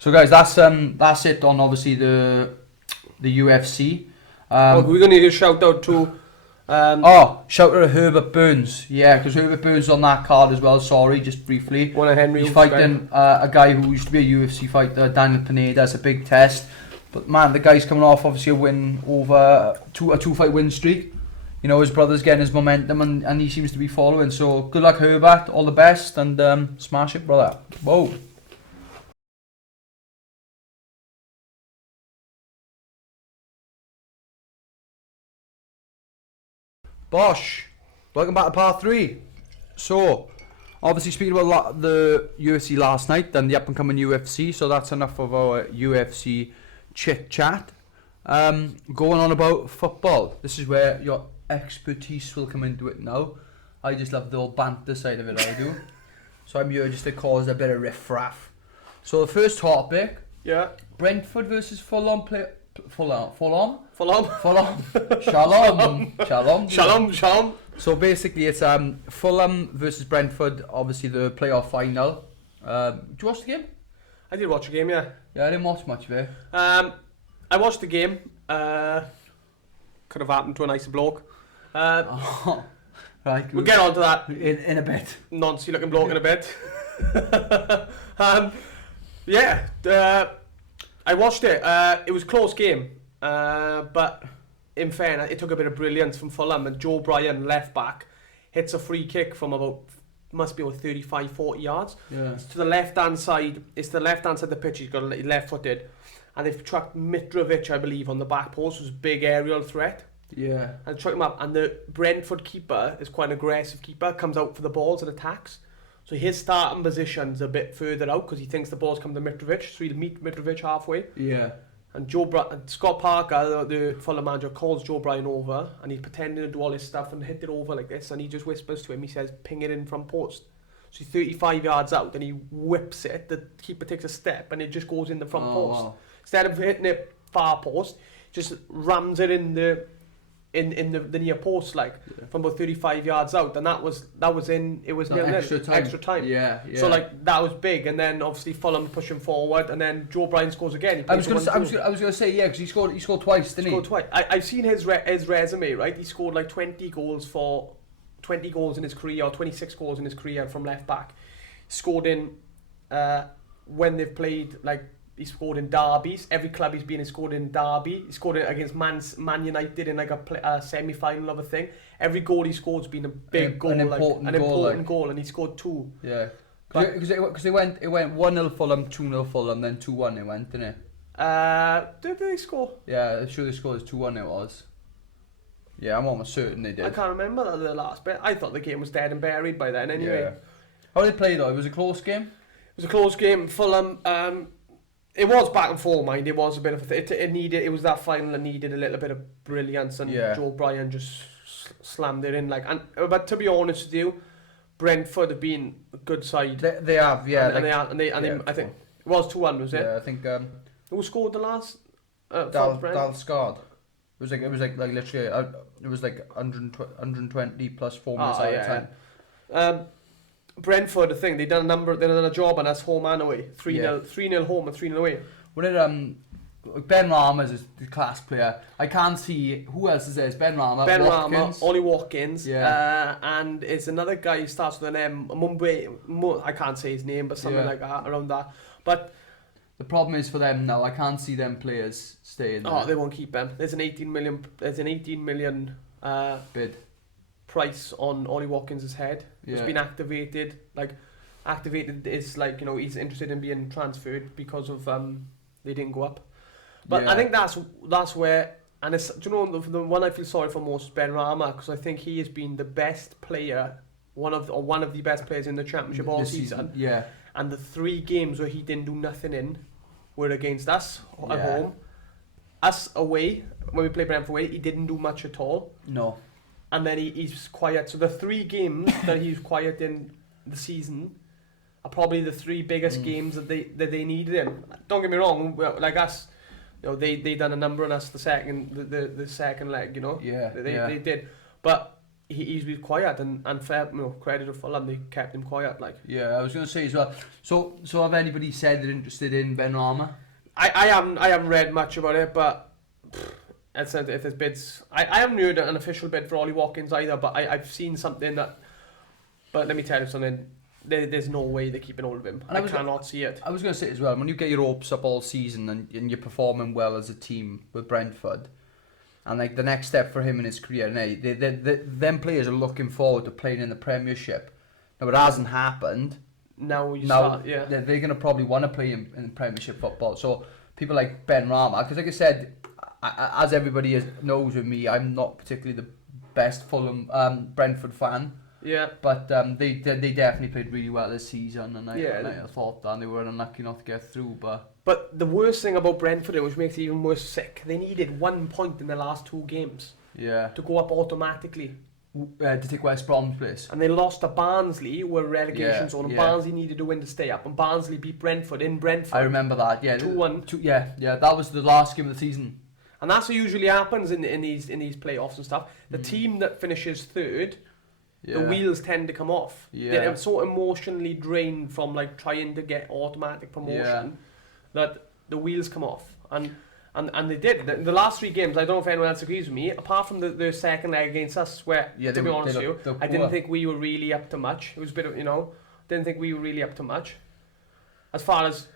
So guys, that's it on obviously the UFC. We're going to give a shout out to shout out to Herbert Burns. Yeah, because Herbert Burns is on that card as well. Sorry, just briefly. One of Henry. He's fighting a guy who used to be a UFC fighter, Daniel Pineda. It's a big test. But man, the guy's coming off obviously a win over a two-fight win streak. His brother's getting his momentum and he seems to be following. So good luck, Herbert. All the best and smash it, brother. Whoa. Bosh, welcome back to part 3. So, Obviously, speaking about the UFC last night and the up-and-coming UFC, so that's enough of our UFC chit-chat. Going on about football, this is where your expertise will come into it now. I just love the old banter side of it, I do. So I'm here just to cause a bit of riff-raff. So the first topic, Brentford versus Fulham. Fulham. Shalom. So basically it's Fulham versus Brentford, obviously the playoff final. Did you watch the game? I did watch a game, yeah. Yeah, I didn't watch much of it. I watched the game. Could have happened to a nicer bloke. Right, we'll get on to that in a bit. Nancy looking bloke in a bit. I watched it. It was a close game, but in fairness, it took a bit of brilliance from Fulham, and Joe Bryan, left back, hits a free kick from must be about 35-40 yards. Yeah. It's to the left hand side. It's the left hand side of the pitch. He's got left footed, and they've tracked Mitrovic, I believe, on the back post. It was a big aerial threat. Yeah. And tracked him up, and the Brentford keeper is quite an aggressive keeper. Comes out for the balls and attacks. So his starting position's a bit further out because he thinks the ball's come to Mitrovic, so he'll meet Mitrovic halfway. Yeah. And Scott Parker, the Fulham manager, calls Joe Bryan over, and he's pretending to do all his stuff and hit it over like this, and he just whispers to him, he says, ping it in from post. So he's 35 yards out, and he whips it, the keeper takes a step, and it just goes in the front post. Wow. Instead of hitting it far post, just rams it in the near post, from about 35 yards out, and that was extra time. Yeah. So that was big, and then obviously Fulham pushing forward, and then Joe Bryan scores again. I was gonna say because he scored twice, didn't he? Scored twice. I've seen his resume, right? He scored 20 goals in his career, or 26 goals in his career from left back. Scored in when they've played he scored in derbies. Every club he's been in, scored in derby. He scored against Man United in a semi-final of a thing. Every goal he scored's been a big goal, an important goal, and he scored 2. Yeah, because it went 1-0 Fulham, 2-0 Fulham, then 2-1 it went, didn't it? Did they score? Yeah, I'm sure they scored 2-1 it was. Yeah, I'm almost certain they did. I can't remember the last bit. I thought the game was dead and buried by then anyway. Yeah. How did they play though? It was a close game? It was a close game. Fulham, it was back and forth, mind. It was a bit of it was that final that needed a little bit of brilliance, and Joe Bryan just slammed it in. But to be honest with you, Brentford have been a good side. They have, yeah. I think it was 2-1, was it? Yeah, I think. Who scored the last? Dalsgaard. It was literally. It was 120 plus 4 minutes out of time. Brentford, I think they've done a job on us home and away. 3-0 home and 3-0 away. Ben Rama is the class player. I can't see who else is there. It's Ben Rama, Ollie Watkins, yeah. And it's another guy who starts with an M. I can't say his name, but something like that around that. But the problem is for them now. I can't see them players staying there. Oh, they won't keep them. There's an 18 million bid price on Ollie Watkins' head. It's been activated. Activated is he's interested in being transferred because of they didn't go up. But I think that's where, and it's, do you know, the one I feel sorry for most is Ben Rama, because I think he has been the best player, one of the best players in the championship all season. Yeah. And the 3 games where he didn't do nothing in were against us at home. Us away, when we played Brentford away, he didn't do much at all. No. And then he's quiet. So the 3 games that he's quiet in the season are probably the 3 biggest games that they needed him. Don't get me wrong, like us, they done a number on us the second leg, Yeah. They did. But he's been quiet, and fair, credit to Fulham, they kept him quiet. Yeah, I was going to say as well. So have anybody said they're interested in Ben Rama? I haven't read much about it, but if there's bids, I haven't heard an official bid for Ollie Watkins either, but I've seen something that. But let me tell you something. There's no way they're keeping hold of him. And I cannot see it. I was going to say as well, when you get your hopes up all season and you're performing well as a team with Brentford, and the next step for him in his career, them players are looking forward to playing in the Premiership. Now it hasn't happened. They're going to probably want to play in Premiership football. So people like Ben Rama, because like I said, as everybody knows with me, I'm not particularly the best Brentford fan. Yeah. But they definitely played really well this season, and Yeah. I thought that they were unlucky not to get through. But the worst thing about Brentford, which makes it even more sick, they needed 1 point in the last 2 games yeah, to go up automatically. to take West Brom's place. And they lost to Barnsley, who were relegation zone, and yeah. Barnsley needed to win to stay up, and Barnsley beat Brentford in Brentford. I remember that. Yeah, 2-1. Yeah, that was the last game of the season. And that's what usually happens in these playoffs and stuff. The team that finishes third, the wheels tend to come off. Yeah. They're so emotionally drained from like trying to get automatic promotion that the wheels come off. And they did. The last 3 games, I don't know if anyone else agrees with me, apart from the second leg against us, where, to be honest with you, I didn't think we were really up to much. It was a bit of, didn't think we were really up to much. As far as,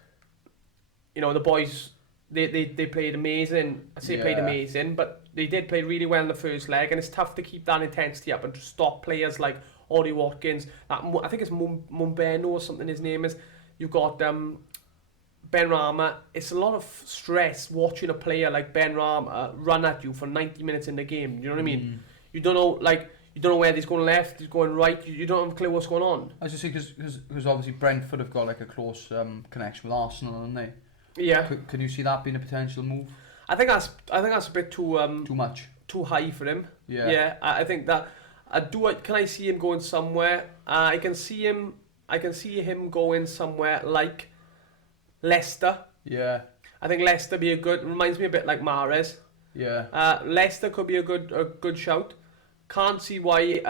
the boys, they played amazing. I say played amazing, but they did play really well in the first leg, and it's tough to keep that intensity up and to stop players like Ollie Watkins, I think it's Mumbeno or something his name is. You've got Ben Rama. It's a lot of stress watching a player like Ben Rama run at you for 90 minutes in the game. You know what I mean? You don't know whether he's going left, he's going right. You don't have a clue what's going on. I was just saying because obviously Brentford have got like a close connection with Arsenal, haven't they? Yeah. Can you see that being a potential move? I think that's a bit too much, too high for him. Yeah. Yeah. I think that. Can I see him going somewhere? I can see him going somewhere like Leicester. Yeah. I think Leicester reminds me a bit like Mahrez. Yeah. Leicester could be a good shout. Can't see why.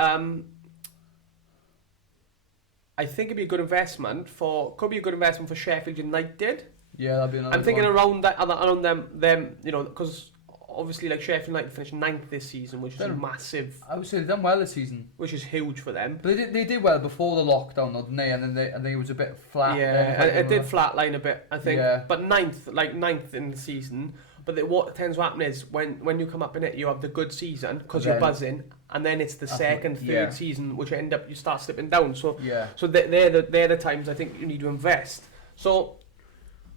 I think it'd be a good investment for Sheffield United. Yeah, that'd be another. I'm thinking one. around them, because obviously like Sheffield United finished 9th this season, which is massive. I would say they've done well this season, which is huge for them. But they did well before the lockdown, though, didn't they? And then it was a bit flat. Yeah, it did flatline a bit, I think. Yeah. But ninth in the season. But what tends to happen is when you come up in it, you have the good season because you're buzzing, and then it's the second, third season which you start slipping down. So they're the times I think you need to invest. So,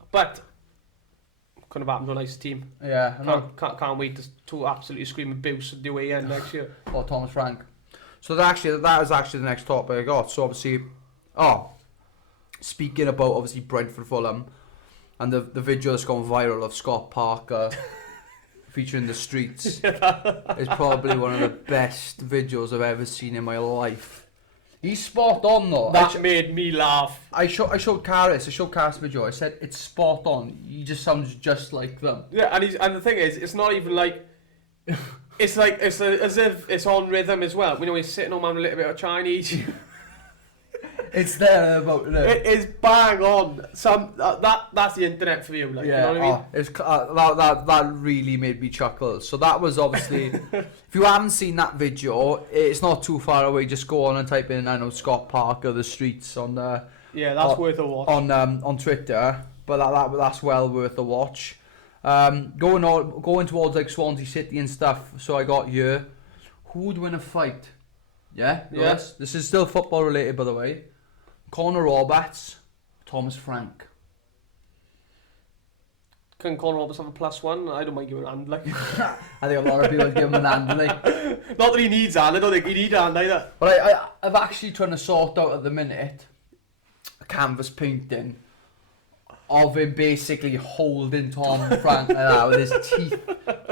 but could have happened to a nice team. Yeah, can't wait to absolutely scream abuse at the way end next year. Or Thomas Frank. So that is actually the next topic I got. So obviously, speaking about obviously Brentford Fulham, and the video that's gone viral of Scott Parker featuring the streets is probably one of the best videos I've ever seen in my life. He's spot on though. That made me laugh. I showed Karis video. I said it's spot on. He just sounds just like them. Yeah, and the thing is, it's not even like it's like as if it's on rhythm as well. He's sitting on a little bit of Chinese. It's there about it is bang on. That's the internet for you, like, yeah. You know what I mean? It's that really made me chuckle. So that was obviously, if you haven't seen that video, it's not too far away. Just go on and type in Scott Parker the streets on the that's worth a watch on Twitter. But that's well worth a watch. Going towards like Swansea City and stuff. So I got here. Who would win a fight? Yeah. Yes. This is still football related, by the way. Conor Roberts, Thomas Frank. Can Conor Roberts have a +1? I don't mind giving a hand, like. I think a lot of people give him an hand, like. Not that he needs hand. I don't think he needs a hand either. But I've actually trying to sort out at the minute a canvas painting of him basically holding Tom Frank like that with his teeth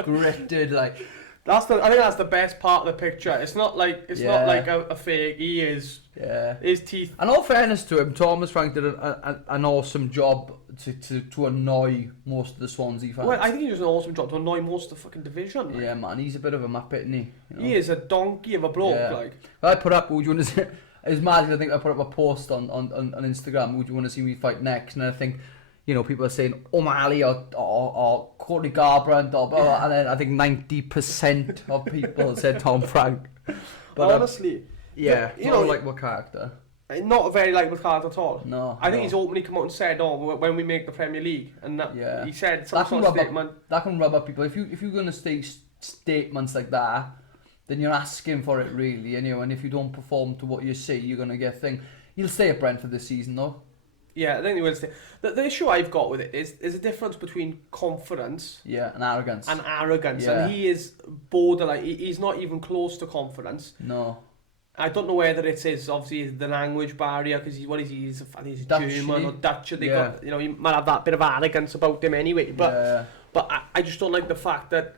gritted, like. I think that's the best part of the picture. It's not like a fake. He is. Yeah. His teeth. And all fairness to him, Thomas Frank did an awesome job to annoy most of the Swansea fans. Well, I think he does an awesome job to annoy most of the fucking division. Like. Yeah, man, he's a bit of a muppet, isn't he? You know? He is a donkey of a bloke, like. I put up, would you want to see, it's mad, I think I put up a post on Instagram, would you want to see me fight next? And I think, people are saying O'Malley or Cody Garbrandt or blah, blah, and then I think 90% of people said Tom Frank. But honestly, not like what character. Not a very likeable character at all. No. I think he's openly come out and said, when we make the Premier League, and he said some sort of statement. That can rub up people. If you're going to say statements like that, then you're asking for it really, and if you don't perform to what you say, you're going to get thing. He'll stay at Brentford this season though. Yeah, I think he will stay. The issue I've got with it is a difference between confidence and arrogance. And he is borderline. He's not even close to confidence. No. I don't know whether it is obviously the language barrier because he's Dutch, German or Dutch. They yeah. got he might have that bit of arrogance about him anyway. But Yeah. but I just don't like the fact that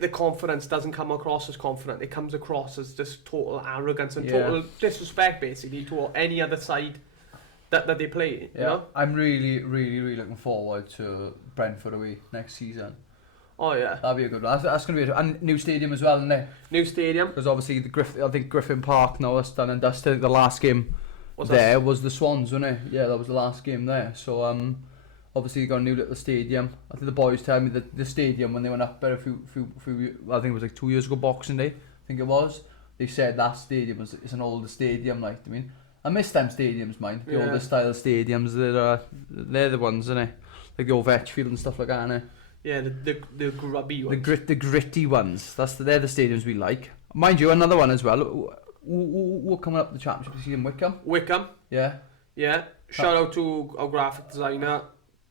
the confidence doesn't come across as confident. It comes across as just total arrogance and total disrespect, basically, to any other side that they play. Yeah, you know? I'm really, really, really looking forward to Brentford away next season. Oh yeah, That'll be a good one. That's going to be a new stadium as well, isn't it? new stadium. Because obviously I think Griffin Park now that's done and dusted. The last game was the Swans, wasn't it? Yeah, that was the last game there. So obviously you got a new little stadium. I think the boys tell me that the stadium when they went up there a few I think it was like 2 years ago, Boxing Day, I think it was. They said that stadium is an older stadium. Like, I mean, I miss them stadiums, mind. The older style stadiums. They're the ones, isn't it? Like the old Vetchfield and stuff like that, innit? Yeah, the grubby ones. The gritty ones. They're the stadiums we like. Mind you, another one as well. We're coming up the championship season. Wickham. Yeah. Yeah. Shout out to our graphic designer,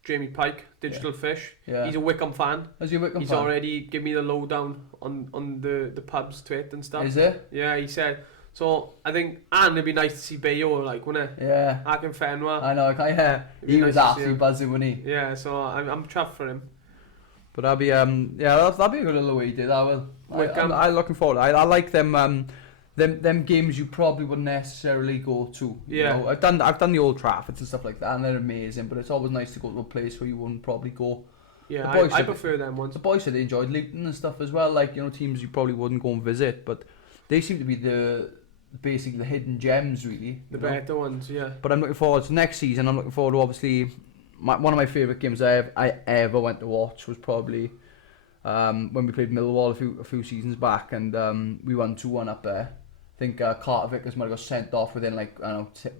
Jamie Pike, Digital Fish. Yeah. He's a Wickham fan. Is he a Wickham He's fan? already given me the lowdown on the pubs to it and stuff. Is it? Yeah, he said. So I think, and it'd be nice to see Bayo, like, wouldn't it? Yeah. Akin Fenwa. I know. He was absolutely buzzing, wasn't he? Yeah. So I'm chuffed for him. But that'll be that'll be a good little away day. That will. I'm looking forward. I like them. Them games you probably wouldn't necessarily go to. Yeah. You know? I've done the Old Traffords and stuff like that, and they're amazing. But it's always nice to go to a place where you wouldn't probably go. Yeah, I prefer them ones. The boys said they enjoyed Luton and stuff as well. Like, you know, teams you probably wouldn't go and visit, but they seem to be basically the hidden gems, really. The better ones, yeah. But I'm looking forward to next season. I'm looking forward to obviously one of my favourite games I ever went to watch was probably when we played Millwall a few seasons back, and we won 2-1 up there. I think Carter Vickers might have got sent off within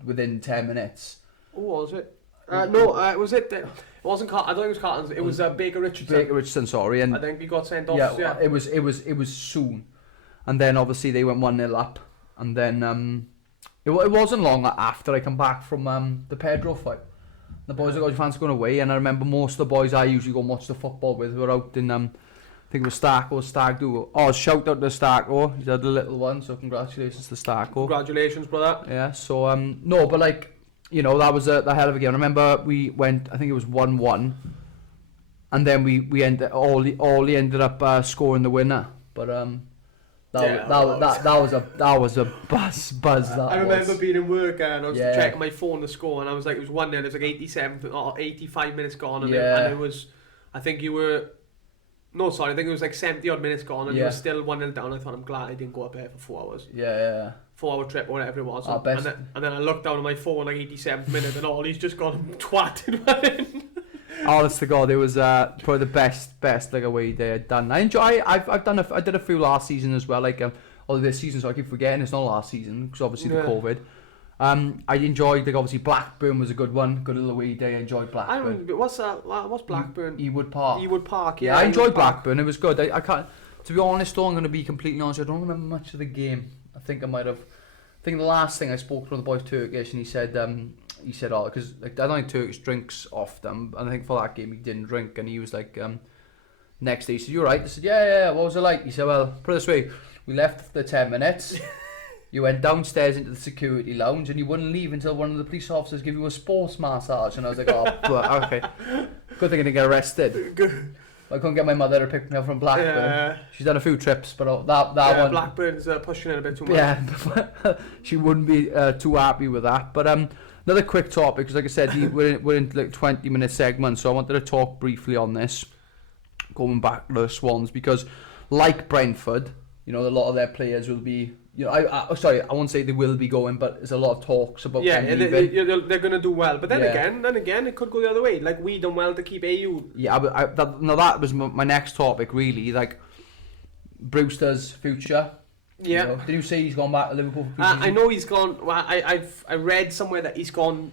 within 10 minutes. Who was it? No, was it? It wasn't Carter. I don't think it was Carter's. It was Baker Richardson. Sorry, and I think he got sent off. Yeah, it was soon, and then obviously they went 1-0 up, and then it wasn't long after I come back from the Pedro fight. The boys got fans going away, and I remember most of the boys I usually go and watch the football with were out in I think it was Stag Do. Oh, shout out to Starko. He's had a little one, so congratulations to Starko. Congratulations, brother. Yeah. So no, but like, you know, that was the hell of a game. I remember we went. I think it was 1-1, and then we ended ended up scoring the winner. But that was a buzz. I remember being in work and I was checking my phone to score, and I was like, it was 1-0. It was like 87 or 85 minutes gone, and it was. I think you were. No, sorry, I think it was like 70 odd minutes gone, and you were still 1-0 down. I thought, I'm glad I didn't go up there for 4 hours. Yeah. 4 hour trip or whatever it was. And then I looked down at my phone like 87th minute, and he's just gone twatted one in. Honest to God, it was probably the best like away day I'd done. I did a few last season as well, like although this season, so I keep forgetting it's not last season because obviously the COVID. I enjoyed, like, obviously Blackburn was a good one, good little away day. I enjoyed Blackburn. What's Blackburn? Ewood Park. Ewood Park, yeah. I enjoyed Blackburn. It was good. I can't, to be honest, though, I'm going to be completely honest. I don't remember much of the game. I think the last thing I spoke to the boys Turkish, and he said, oh, because like, I don't think Turkish drinks often, and I think for that game he didn't drink, and he was like, next day he said, "You alright?" I said, yeah, what was it like? He said, well, put it this way, we left after 10 minutes. You went downstairs into the security lounge and you wouldn't leave until one of the police officers gave you a sports massage. And I was like, oh, okay. Good thing I didn't get arrested. I couldn't get my mother to pick me up from Blackburn. Yeah. She's done a few trips, but that one... Blackburn's pushing it a bit too much. Yeah, she wouldn't be too happy with that. But another quick topic, because like I said, we're in like 20-minute segments, so I wanted to talk briefly on this, going back to the Swans, because like Brentford, you know, a lot of their players will be... You know, I won't say they will be going, but there's a lot of talks about them leaving. They're going to do well. But then again, it could go the other way. Like, we done well to keep AU. Yeah, but that was my next topic, really. Like, Brewster's future. Yeah. You know, did you say he's gone back to Liverpool for pre-season? I know he's gone. Well, I read somewhere that he's gone.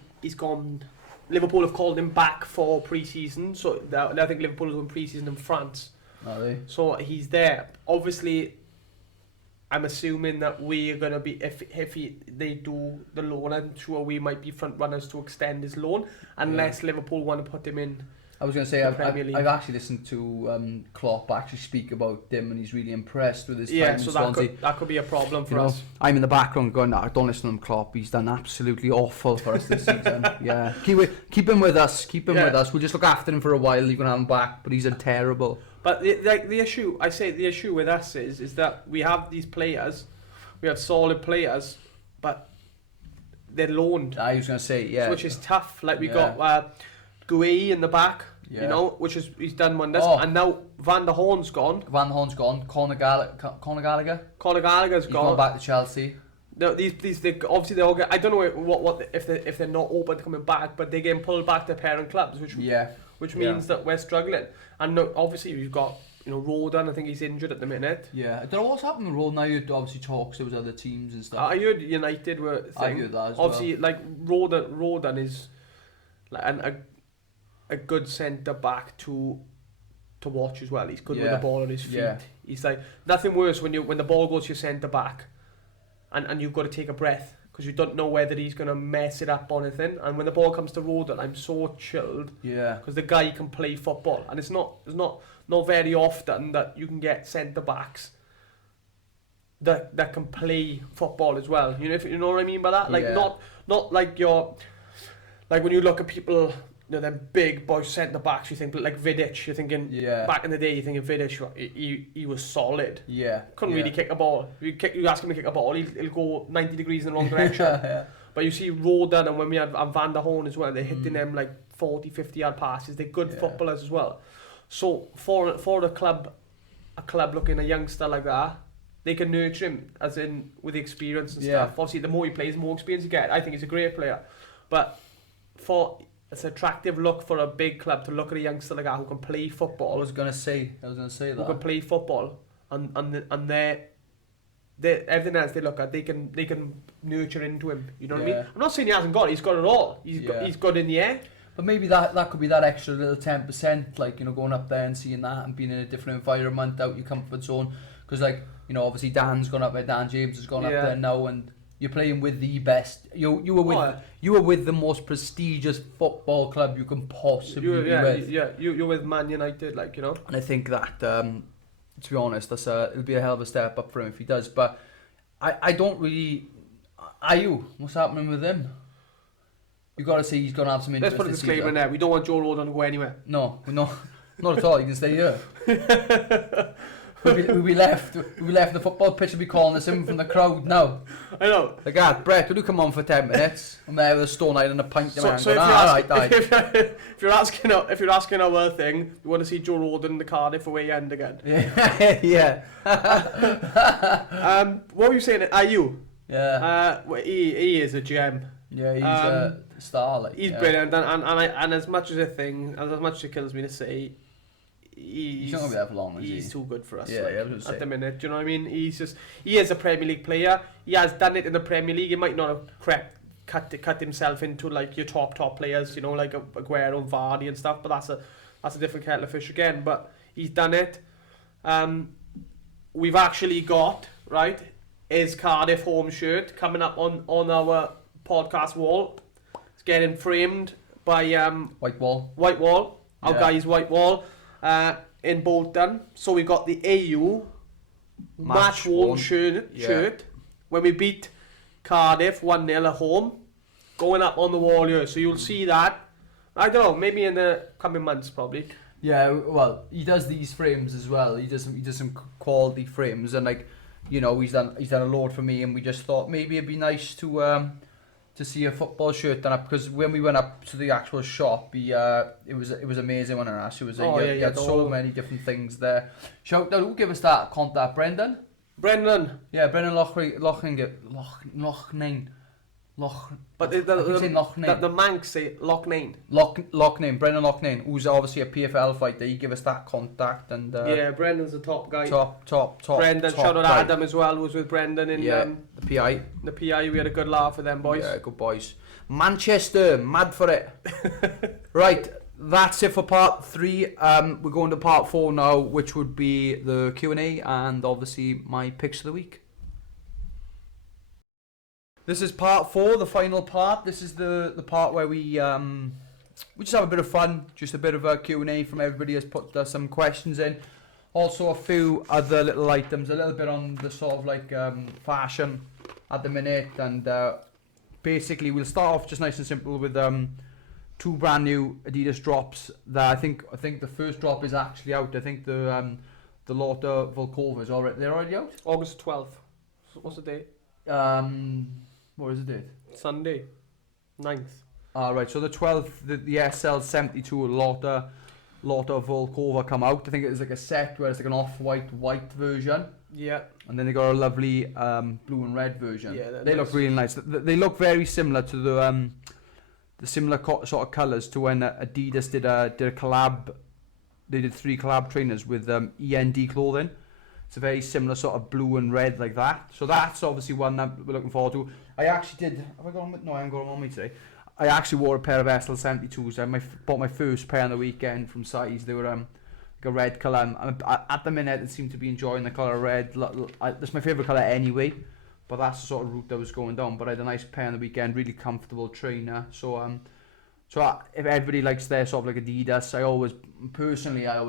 Liverpool have called him back for pre-season. So I think Liverpool is doing pre-season in France. Are they? So he's there. Obviously, I'm assuming that we are going to be, if they do the loan, I'm sure we might be front runners to extend his loan, unless Liverpool want to put him in. I was going to say, the Premier League. I've actually listened to Klopp actually speak about him, and he's really impressed with his time in so Swansea. that could be a problem for us. I'm in the background going, no, don't listen to him, Klopp. He's done absolutely awful for us this season. Yeah, keep him with us. Keep him with us. We'll just look after him for a while. You can have him back, but he's done terrible. But the issue with us is that we have these players, we have solid players, but they're loaned. I was going to say, yeah, which is tough. Like we got Gouy in the back, you know, which is he's done wonders. And now Van der Horn's gone. Conor Gallagher. Conor Gallagher's He's gone. gone back to Chelsea. No, they obviously they all get. I don't know what if they're not open to coming back, but they're getting pulled back to parent clubs, which means that we're struggling. And no, obviously we've got Rodan. I think he's injured at the minute. Yeah, I don't know what's happening with Rodan now. You obviously talks to other teams and stuff. I heard United were. I heard that as obviously, like Rodan is like a good centre back to watch as well. He's good with the ball on his feet. Yeah. He's like nothing worse when the ball goes to your centre back, and you've got to take a breath because you don't know whether he's going to mess it up or anything. And when the ball comes to Rodan, I'm so chilled. Yeah. Because the guy can play football, and it's not very often that you can get centre backs that can play football as well. If you know what I mean by that. Like not like like when you look at people. Them big boy centre backs, you think like Vidic, you're thinking back in the day, you're thinking Vidic, he was solid. Yeah. Couldn't really kick a ball. You ask him to kick a ball, he'll go 90 degrees in the wrong direction. But you see Rodan, and when we had Van der Horn as well, they're hitting them like 40, 50 yard passes. They're good footballers as well. So for a club looking at a youngster like that, they can nurture him as in with the experience and stuff. Obviously the more he plays, the more experience you get. I think he's a great player. But it's an attractive look for a big club to look at a youngster like that who can play football. I was gonna say that. Who can play football and they everything else they look at, they can nurture into him. You know what I mean? I'm not saying he hasn't got it. He's got it all. He's got in the air. But maybe that could be that extra little 10%, like going up there and seeing that and being in a different environment, out your comfort zone. Because obviously Dan's gone up there. Dan James has gone up there now and. You're playing with the best. You were with the most prestigious football club you can possibly be with. Yeah, you're with Man United, And I think that, to be honest, it'll be a hell of a step up for him if he does. But I don't really. Are you? What's happening with him? You got to say he's going to have some interest. Let's put a disclaimer in there. We don't want Joe Rodan to go anywhere. No, not at all. You can stay here. We'll be left the football pitch and be calling us in from the crowd now. I know. Like, Brett, will you come on for 10 minutes? I'm there with a stone iron and a pint in my hand. So if you're asking our thing, you want to see Joe Rodan in the Cardiff away end again? Yeah. What were you saying? Are you? Yeah. He is a gem. Yeah, he's a star. He's brilliant, and as much as as much as it kills me to say. He's not going to be there for long, is he? He's too good for us at the minute. Do you know what I mean? He is a Premier League player. He has done it in the Premier League. He might not have cut himself into like your top players, like Aguero and Vardy and stuff. But that's a different kettle of fish again. But he's done it. We've actually got his Cardiff home shirt coming up on our podcast wall. It's getting framed by White Wall. Our guy's White Wall. In Bolton, so we got the AU match worn shirt when we beat Cardiff 1-0 at home, going up on the wall here. So you'll see that. I don't know, maybe in the coming months, probably. Yeah, well, he does these frames as well. He does some quality frames, and he's done a load for me, and we just thought maybe it'd be nice to see a football shirt done up, because when we went up to the actual shop, it was amazing when I asked. He had so many different things there. Shout out, who give us that contact? Brendan. Yeah, Brendan Loughnane. But the Manx say Loughnane. Loughnane, Brendan Loughnane, who's obviously a PFL fighter. He give us that contact, and Brendan's the top guy. Top. Brendan, shout out Adam as well, who was with Brendan in the PI. The PI, we had a good laugh with them boys. Yeah, good boys. Manchester, mad for it. Right, that's it for part 3. We're going to part 4 now, which would be the Q&A and obviously my picks of the week. This is part 4, the final part. This is the part where we we just have a bit of fun, just a bit of a Q&A from everybody has put some questions in. Also a few other little items, a little bit on the sort of like fashion at the minute, and basically we'll start off just nice and simple with 2 brand new Adidas drops that I think the first drop is actually out. I think the Lauter Volkova is already, they're already out? August 12th. What's the date? What is the date? Sunday. 9th. Right, so the 12th, the SL72 Lauter Volkova come out. I think it's like a set where it's like an off-white version. Yeah. And then they got a lovely blue and red version. Yeah, they look really nice. They look very similar to the similar sort of colours to when Adidas did a collab. They did 3 collab trainers with END clothing. It's a very similar sort of blue and red like that. So that's obviously one that we're looking forward to. I actually did. Have I got them? No, I haven't got them on me today. I actually wore a pair of SL72s. I bought my first pair on the weekend from size. They were like a red colour. At the minute, I seem to be enjoying the colour red. That's my favourite colour anyway. But that's the sort of route I was going down. But I had a nice pair on the weekend, really comfortable trainer. So if everybody likes their sort of like Adidas, I always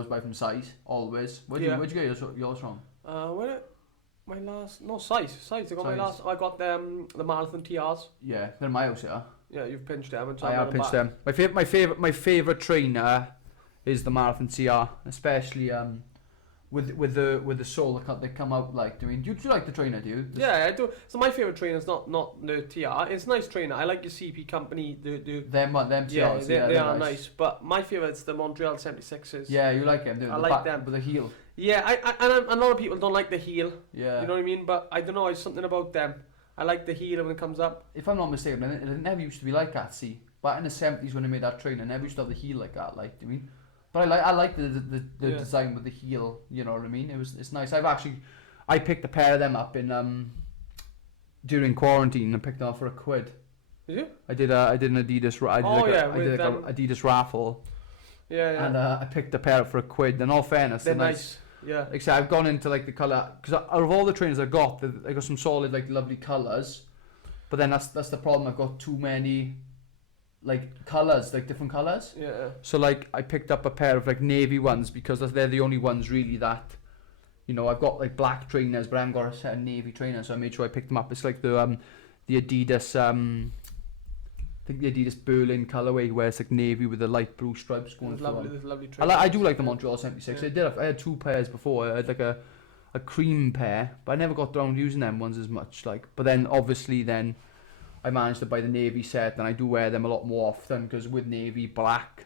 buy from size. Always. Where'd you get yours from? My last, no, size. I got my last. I got the Marathon TRs. Yeah, they're in my house, yeah. Yeah, you've pinched them. I have pinched them. My favorite trainer is the Marathon TR, especially with the sole that they come out like. I mean, do you like the trainer? Do you? Yeah, I do. So my favorite trainer is not the TR. It's a nice trainer. I like your CP company. Them TRs. Yeah, they are nice. But my favorite's the Montreal 76s. Yeah, you like them. I like them with the heel. Yeah, and a lot of people don't like the heel. Yeah. You know what I mean? But I don't know. It's something about them. I like the heel when it comes up. If I'm not mistaken, it never used to be like that. See, back in the 70s when they made that trainer, it never used to have the heel like that. Like, I mean, but I like the design with the heel. You know what I mean? It's nice. I picked a pair of them up in during quarantine and picked them up for £1. Did you? I did an Adidas. I did an Adidas raffle. Yeah. And I picked a pair up for £1. In all fairness, they're nice. Yeah. Like I said, I've gone into like the colour, because out of all the trainers I got some solid like lovely colours, but then that's the problem. I've got too many like colours, like different colours. Yeah. So like I picked up a pair of like navy ones because they're the only ones really that, you know, I've got like black trainers, but I haven't got a set of navy trainers, so I made sure I picked them up. It's like the Adidas I think the Adidas Berlin colourway where it's like navy with the light blue stripes going through. There's lovely trainers. I do like the Montreal 76. Yeah. I had 2 pairs before. I had like a cream pair, but I never got around using them ones as much. But then obviously I managed to buy the navy set, and I do wear them a lot more often because with navy black,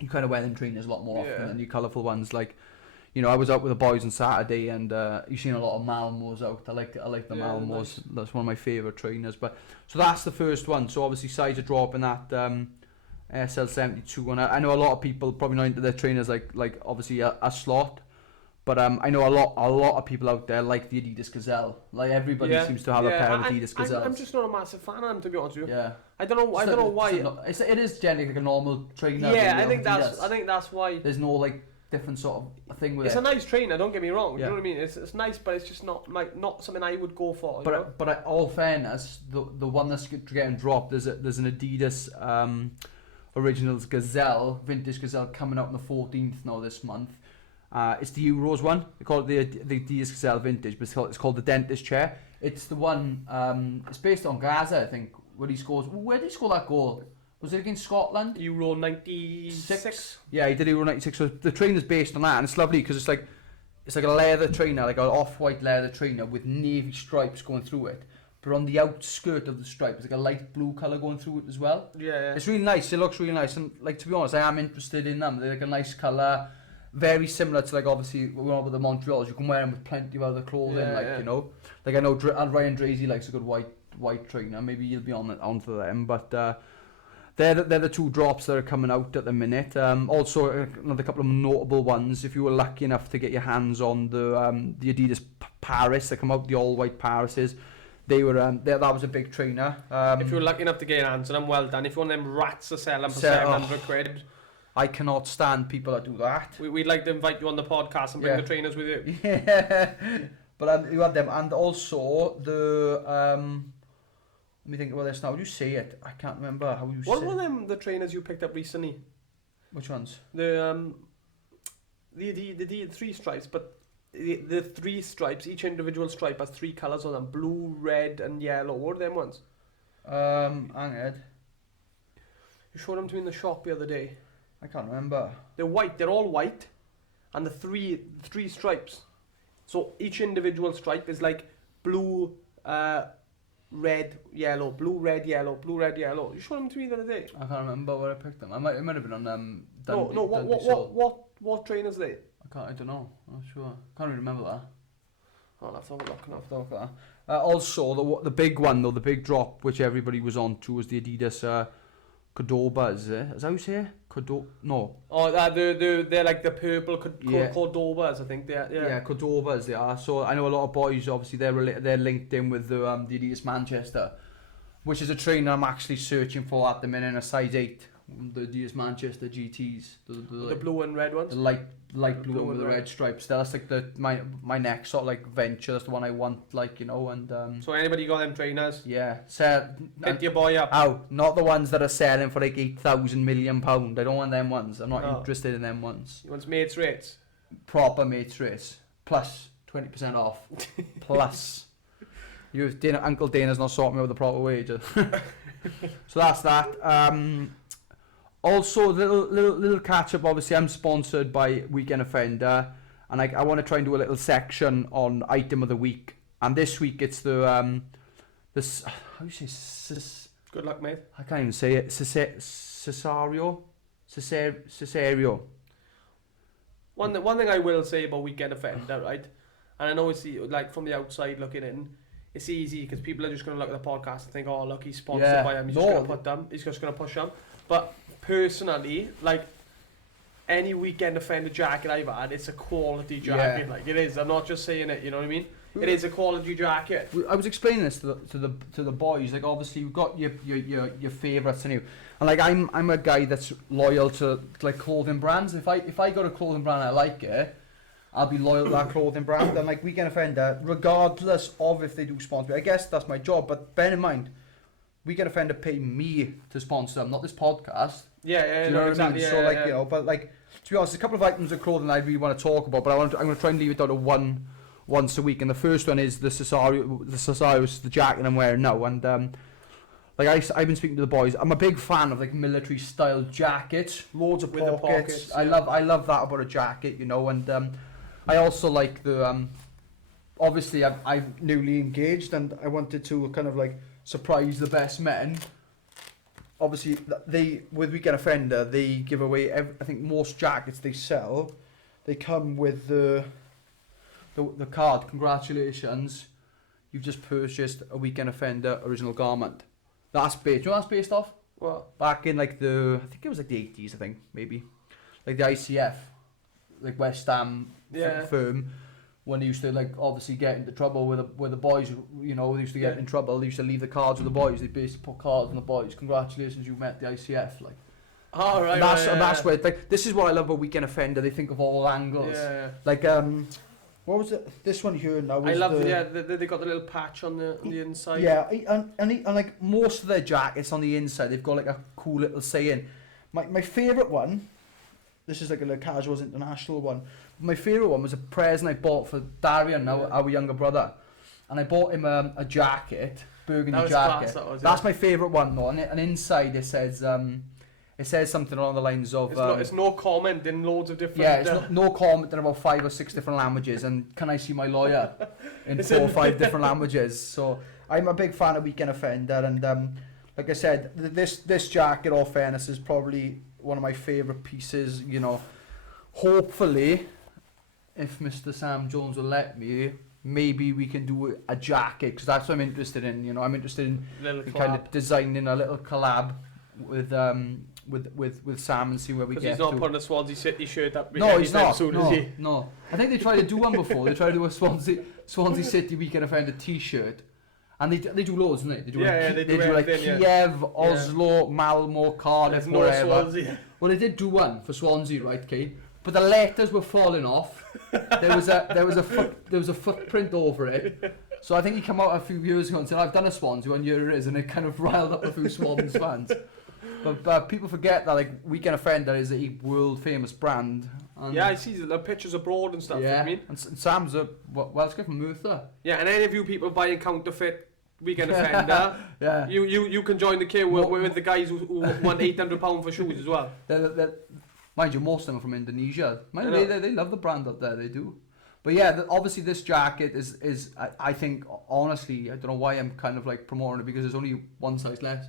you kind of wear them trainers a lot more often than the colourful ones. Like, you know, I was out with the boys on Saturday, and you've seen a lot of Malmos out. I like the Malmos. Nice. That's one of my favourite trainers. But so that's the first one. So obviously size are dropping that SL72, and I know a lot of people probably not into their trainers like obviously a slot. But I know a lot of people out there like the Adidas Gazelle. Like everybody seems to have a pair of Adidas Gazelles. I'm just not a massive fan of them, to be honest with you. Yeah. I don't know why. It is generally like a normal trainer. Yeah, I think that's why. There's no like different sort of thing with it. It's a nice trainer, don't get me wrong. You know what I mean? It's nice, but it's just not something I would go for. But all fairness, the one that's getting dropped, there's an Adidas Originals Gazelle, Vintage Gazelle, coming out on the 14th now this month. It's the Euros one. They call it the Adidas Gazelle Vintage, but it's called the Dentist Chair. It's the one. It's based on Gaza, I think. Where he scores. Where did he score that goal? Was it against Scotland? Euro 96. Yeah, he did Euro 96. So the trainer's based on that, and it's lovely because it's like a leather trainer, like an off-white leather trainer with navy stripes going through it. But on the outskirt of the stripe, it's like a light blue colour going through it as well. Yeah. It's really nice. It looks really nice, and like, to be honest, I am interested in them. They're like a nice colour, very similar to like obviously we went with the Montreals. You can wear them with plenty of other clothing, you know. Like I know Ryan Drazy likes a good white trainer. Maybe you'll be onto them, but. They're the 2 drops that are coming out at the minute. Also, another couple of notable ones. If you were lucky enough to get your hands on the Adidas Paris, they come out, the all-white Parises. They were that was a big trainer. If you were lucky enough to get your hands on them, well done. If you're one of them rats to sell them for £700. I cannot stand people that do that. We'd like to invite you on the podcast and bring the trainers with you. Yeah. But you had them, and also the... me think about this now. How do you say it? I can't remember how you say What it. were them the trainers you picked up recently? Which ones? The 3 stripes, but the 3 stripes, each individual stripe has 3 colours on them: blue, red, and yellow. What are them ones? Hang on. You showed them to me in the shop the other day. I can't remember. They're white. They're all white, and the three stripes. So each individual stripe is like blue, red, yellow, blue, red, yellow, blue, red, yellow. You showed them to me the other day. I can't remember where I picked them. It might have been on What trainers are they? I don't know. I'm not sure. Can't really remember that. I'll have to have a look now. Have to look at that. Also, the big one though, the big drop which everybody was on to was the Adidas Cordobas. Is that how you say it? No. Oh, they're like the purple Cordobas, I think. Yeah, Cordobas they are. So I know a lot of boys. Obviously, they're linked in with the Adidas Manchester, which is a trainer I'm actually searching for at the minute. A size 8, the Adidas Manchester GTs. The blue and red ones. The light blue one with the red stripes. That's like my next sort of like venture. That's the one I want, like, you know. And so anybody got them trainers? Yeah, hit your boy up. Oh, not the ones that are selling for like £8,000 million. I don't want them ones. I'm not interested in them ones. You want mates rates? Proper mates race plus 20% off plus. Uncle Dana's not sorting me with the proper wages. So that's that. Also, little catch up. Obviously, I'm sponsored by Weekend Offender, and I want to try and do a little section on item of the week. And this week it's the how do you say good luck, mate. I can't even say it. Cesario. One thing I will say about Weekend Offender, right? And I know it's like from the outside looking in, it's easy because people are just going to look at the podcast and think, oh look, he's sponsored by him. He's just going to put them. He's just going to push them. But personally, like any Weekend Offender jacket I've had, it's a quality jacket. Like it is. I'm not just saying it. You know what I mean? It is a quality jacket. I was explaining this to the boys. Like obviously you've got your favourites and like I'm a guy that's loyal to like clothing brands. If I got a clothing brand and I like it, I'll be loyal to that clothing brand. And like Weekend Offender, regardless of if they do sponsor me, I guess that's my job. But bear in mind, Weekend Offender pay me to sponsor them, not this podcast. Yeah, do you know what exactly. I mean? So like you know, but like to be honest, there's a couple of items of clothing I really want to talk about, but I'm going to try and leave it down to once a week. And the first one is the Cesario, the jacket I'm wearing now. And like I've been speaking to the boys. I'm a big fan of like military style jackets, loads of pockets. I love that about a jacket, you know. And I also like the obviously I'm newly engaged and I wanted to kind of like surprise the best men. Obviously with Weekend Offender they give away I think most jackets they sell, they come with the card, congratulations, you've just purchased a Weekend Offender original garment. That's based, you know what that's based off? What? Back in like I think it was like the 80s, I think, maybe. Like the ICF, like West Ham firm, when they used to like obviously get into trouble with the boys, you know, they used to get in trouble, they used to leave the cards with the boys, they basically put cards on the boys, congratulations, you met the ICF, like. Oh, right, and that's where, like, this is what I love about Weekend Offender, they think of all angles. Yeah. Like, what was it? This one here now. I love they got the little patch on the inside. Yeah, and like most of their jackets on the inside, they've got like a cool little saying. My favourite one, this is like a little casuals international one. My favourite one was a present I bought for Darian, our younger brother, and I bought him a jacket, burgundy jacket. That's my favourite one though. And inside it says something along the lines of it's no comment in loads of different. Yeah, it's no comment in about 5 or 6 different languages, and can I see my lawyer in 4 or 5 different languages. So I'm a big fan of Weekend Offender, and like I said, this jacket, all fairness, is probably one of my favourite pieces. You know, hopefully, if Mr. Sam Jones will let me, maybe we can do a jacket, because that's what I'm interested in. You know, I'm interested in kind of designing a little collab with Sam and see where we get to. Because he's not putting a Swansea City shirt up. No, he's not. No. I think they tried to do one before. They tried to do a Swansea City Weekend Offender T-shirt, and they do loads, don't they? They do like Kiev, Oslo, Malmo, Cardiff, wherever. No well, they did do one for Swansea, right? Okay, but the letters were falling off. There was a footprint over it, So I think he came out a few years ago and said, I've done a Swansea 1 year it is, and it kind of riled up a few Swans fans. But people forget that like Weekend Offender is a world famous brand. And yeah, I see the pictures abroad and stuff. yeah, You know what I mean? and Sam's a Welsh guy from Merthyr. Yeah, and any of you people buying counterfeit Weekend Offender, Yeah. you can join the queue with the guys who want £800 for shoes as well. Mind you, most of them are from Indonesia. They love the brand up there, they do. But yeah, obviously this jacket is I think, honestly, I don't know why I'm kind of like promoting it, because there's only one size less.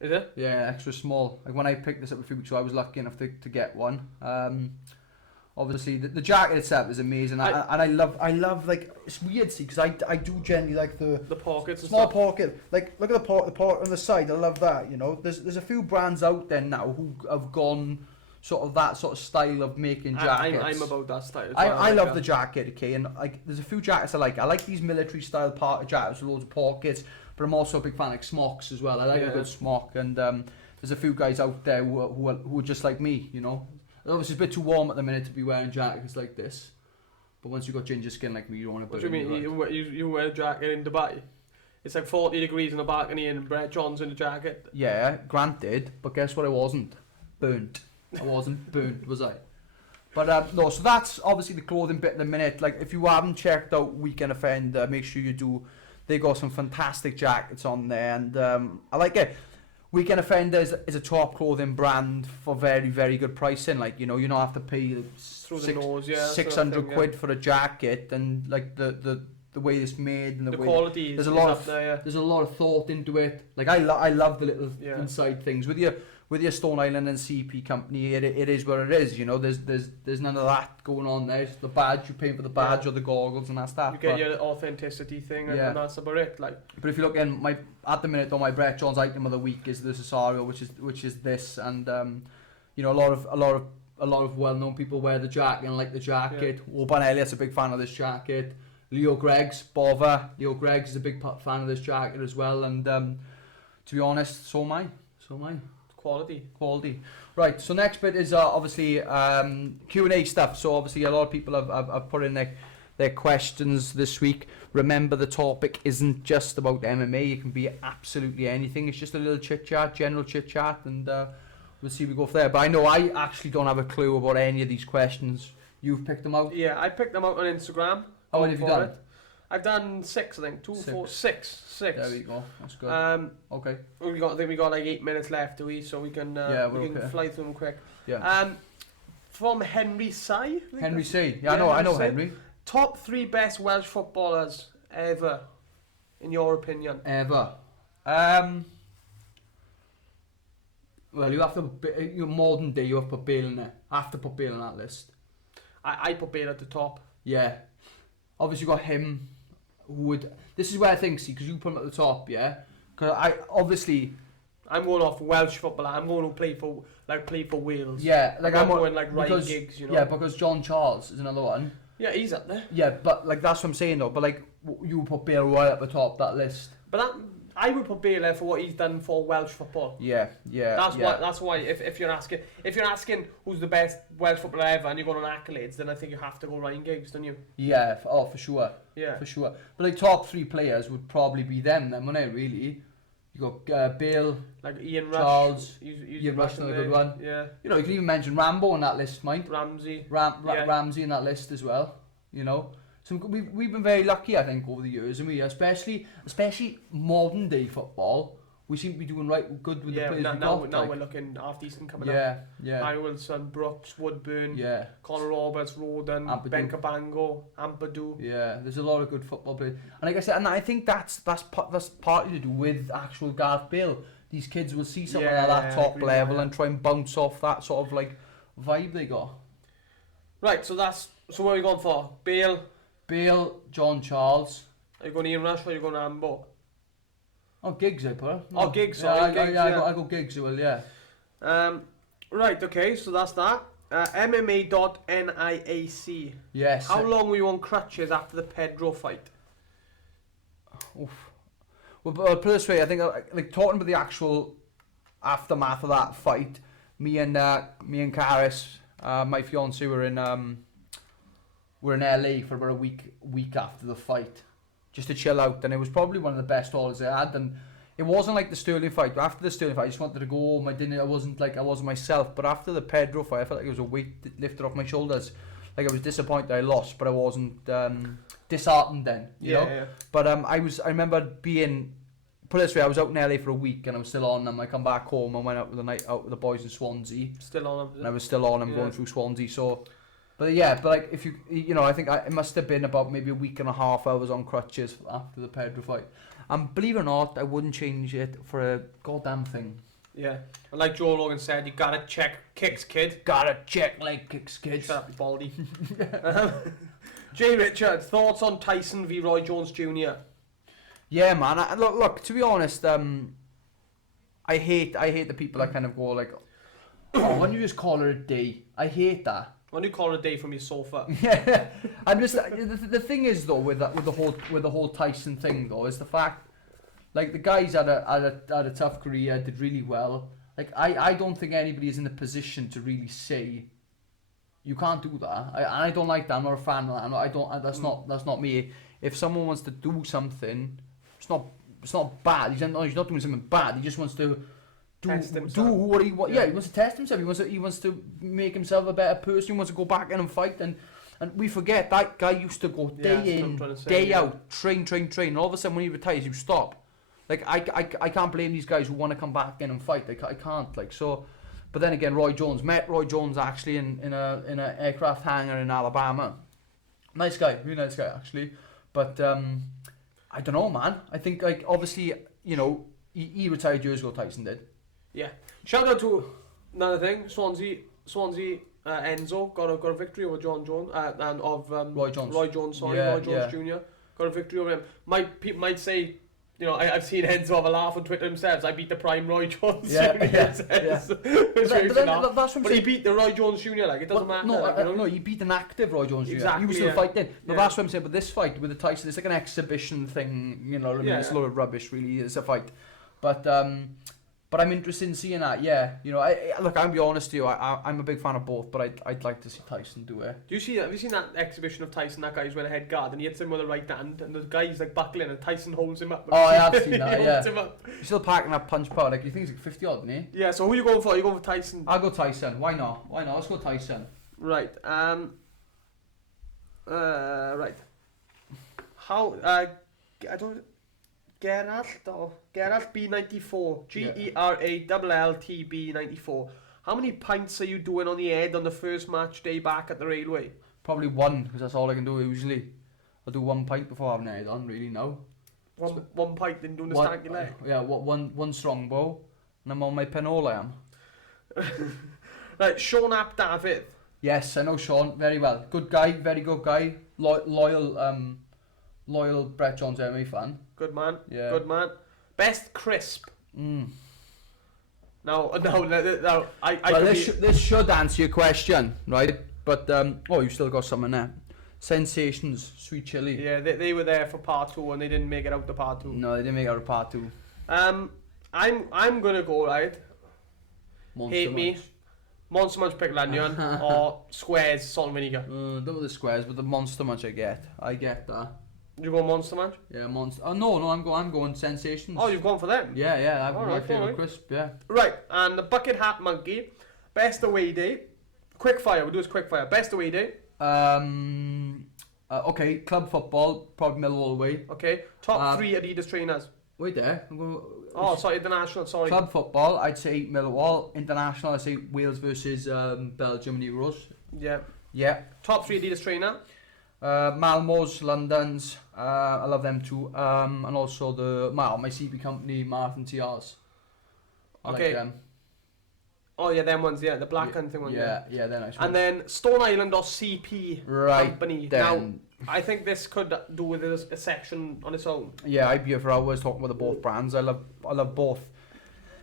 Is it? Yeah, extra small. Like when I picked this up a few weeks ago, I was lucky enough to get one. Obviously the jacket itself is amazing, and I love like, it's weird, see, because I do generally like the pockets, small and stuff. pocket. Like look at the pocket on the side. I love that. You know, there's a few brands out there now who have gone sort of that sort of style of making jackets. I'm about that style. As I well, love the jacket, okay, and like there's a few jackets I like. I like these military style jackets with loads of pockets, but I'm also a big fan of like smocks as well. I like a good smock, and there's a few guys out there who are just like me, you know. Obviously it's a bit too warm at the minute to be wearing jackets like this, but once you've got ginger skin like me, you don't want to. What do you mean? You wear a jacket in Dubai? It's like 40 degrees in the balcony and Brett John's in a jacket. Yeah, granted, but guess what? I wasn't burnt. I wasn't burnt, was I? But no, so that's obviously the clothing bit in a minute. Like, if you haven't checked out Weekend Offender, make sure you do. They got some fantastic jackets on there, and I like it. Weekend Offender is a top clothing brand for very, very good pricing. Like, you know, you don't have to pay Through the nose, yeah, 600 quid for a jacket, and like the way it's made and the way quality there's is a lot up of there, yeah. There's a lot of thought into it. Like I love the little inside things with your Stone Island and CP company. It is what it is. You know, there's none of that going on there. It's the badge, you pay for the badge or the goggles and that's that. You get your authenticity thing, and that's about it. Like, but if you look in at the minute, though, my Brett John's item of the week is the Cesario, which is this, and you know, a lot of well-known people wear the jacket and like the jacket. Yeah. Oban Elliott's a big fan of this jacket. Leo Greggs is a big fan of this jacket as well, and to be honest, so am I. Quality. Right, so next bit is obviously Q&A stuff. So obviously a lot of people have put in their questions this week. Remember, the topic isn't just about MMA, it can be absolutely anything. It's just a little chit-chat, general chit-chat, and we'll see we go from there. But I know I actually don't have a clue about any of these questions. You've picked them out? Yeah, I picked them out on Instagram. How many have you done? I've done 6, I think. 2, 4, 6. There we go. That's good. Okay. I think we got like 8 minutes left, do we? So we can fly through them quick. Yeah. From Henry Sy. Henry Sy. Yeah, I know Henry. Top 3 best Welsh footballers ever, in your opinion. Ever. Well, you have to. Your modern day, you have to put Bale in there. Have to put Bale on that list. I put Bale at the top. Yeah. Obviously, you got him. This is where I think, see, because you put him at the top, yeah. Because I'm going off Welsh footballer. I'm going to play for Wales. Yeah, like I'm going like Ryan Giggs, you know. Yeah, because John Charles is another one. Yeah, he's up there. Yeah, but like that's what I'm saying though. But like you put Bale right at the top of that list. But I would put Bale there for what he's done for Welsh football. Yeah. That's why. If you're asking who's the best Welsh footballer ever, and you're going on accolades, then I think you have to go Ryan Giggs, don't you? Yeah. For sure. Yeah. For sure. But like top 3 players would probably be them. Then, wouldn't it? Really. You got Bale, like Ian Rush, Charles. Ian Rush, another good one. Yeah. You know, you can even mention Rambo on that list, mate. Ramsey. Ramsey in that list as well. You know. So we've been very lucky, I think, over the years, and especially modern day football, we seem to be doing good with the players now we're looking half decent coming up. Yeah. Harry Wilson, Brooks, Woodburn, Conor Roberts, Roden, Ben Cabango, Ampadu. Yeah, there's a lot of good football players, and like I said, and I think that's partly to do with actual Gareth Bale. These kids will see someone at that top level and try and bounce off that sort of like vibe they got. Right, so what are we going for? Bale, John Charles. Are you going Ian Rush or are you going Rambo? Oh, Giggs, I put. No. Oh, Giggs, sorry. I go Giggs, well, yeah. Right, okay, so that's that. MMA.NIAC. Yes. How long were you on crutches after the Pedro fight? Oof. Well, put it this way, I think, like talking about the actual aftermath of that fight, me and Karis, my fiance, were in LA for about a week after the fight, just to chill out, and it was probably one of the best holidays I had. And it wasn't like the Sterling fight. After the Sterling fight, I just wanted to go home. I wasn't myself. But after the Pedro fight, I felt like it was a weight lifted off my shoulders. Like I was disappointed I lost, but I wasn't disheartened then. You know. Yeah. But I remember being. Put it this way, I was out in LA for a week and I was still on them. I come back home and went out with the night out with the boys in Swansea. Still on them. And I was still on them going through Swansea. So, but like if you know, I think it must have been about maybe a week and a half I was on crutches after the Pedro fight. And believe it or not, I wouldn't change it for a goddamn thing. Yeah. And like Joe Rogan said, you gotta check kicks, kid. Gotta check leg kicks, kid. Shut up, you baldy. Jay Richard, thoughts on Tyson v Roy Jones Jr.? Yeah, man. Look. To be honest, I hate the people that kind of go like, "Oh, when you just call it a day." I hate that. When you call it a day from your sofa. Yeah, I'm just the thing is though with the whole Tyson thing though is the fact, like the guy's had a tough career, did really well. Like I don't think anybody is in a position to really say you can't do that. I don't like that. I'm not a fan of that. I don't. That's not me. If someone wants to do something. It's not bad. He's not doing something bad. He just wants to do what he wants. Yeah, he wants to test himself. He wants to make himself a better person. He wants to go back in and fight. And we forget that guy used to go day in, day out, train. And all of a sudden when he retires, you stop. Like I can't blame these guys who want to come back in and fight. I can't. Like so. But then again, met Roy Jones actually in a aircraft hangar in Alabama. Nice guy, really nice guy actually. But I don't know, man. I think, like, obviously, you know, he retired years ago, Tyson did. Yeah. Shout out to another thing, Swansea Enzo got a victory over John Jones, Roy Jones. Roy Jones Jr. Got a victory over him. People might say, you know, I've seen Enzo have a laugh on Twitter themselves. I beat the prime Roy Jones Jr. But he beat the Roy Jones Jr. Like it doesn't matter. No, he beat an active Roy Jones Jr. Exactly, he was still fighting. No, that's what I'm saying. But this fight with the Tyson, it's like an exhibition thing. You know what I mean? It's a lot of rubbish, really. It's a fight, but I'm interested in seeing that. Yeah, you know, look, I'll be honest to you. I'm a big fan of both, but I'd like to see Tyson do it. Do you see that? Have you seen that exhibition of Tyson? That guy's wearing a head guard and he hits him with the right hand, and the guy's like buckling, and Tyson holds him up. Oh, I have seen that. Yeah, holds him up. He's still packing that punch power. Like you think he's like 50 odd, isn't he? Yeah. So who are you going for? Are you going for Tyson? I'll go Tyson. Why not? Let's go Tyson. Right. Right. How? I don't. Geralt B94 GERALLTB 94. How many pints are you doing on the head on the first match day back at the railway? Probably one, because that's all I can do usually. I'll do 1 pint before having head on, really, now. One pint, then doing the stanky leg? Yeah, one strong bow, and I'm on my penola, I am. Right, Sean Ap David. Yes, I know Sean very well. Good guy, very good guy. Loyal Brett Jones MMA fan. Good man. Yeah. Good man. Best crisp. No. This should answer your question, right? But you still got some in there. Sensations, sweet chili. Yeah, they were there for part 2 and they didn't make it out to part 2. No, they didn't make it out of part 2. I'm gonna go right. Monster Munch pickle onion or Squares salt and vinegar. Don't know the Squares, but the Monster Munch I get that. You go Monster Munch? Yeah, Monster. Oh no, I'm going Sensations. Oh, you've gone for them? Yeah, that's my favourite crisp. Yeah. Right, and the Bucket Hat Monkey, best away day. Quick fire. We'll do this quick fire. Best away day. Okay, club football, probably Millwall away. Okay, top 3 Adidas trainers. Wait there. Sorry, international. Sorry. Club football, I'd say Millwall. International, I'd say Wales versus Belgium and Euros. Yeah. Yeah. Top 3 Adidas trainer. Malmo's, London's, I love them too. And also my CP company, Marathon TRs. I like them. Oh yeah, them ones, yeah, the black and thing ones. Yeah, they're nice. And then Stone Island or CP company. Then. Now, I think this could do with a section on its own. Yeah, I'd be here for hours talking about both brands. I love both.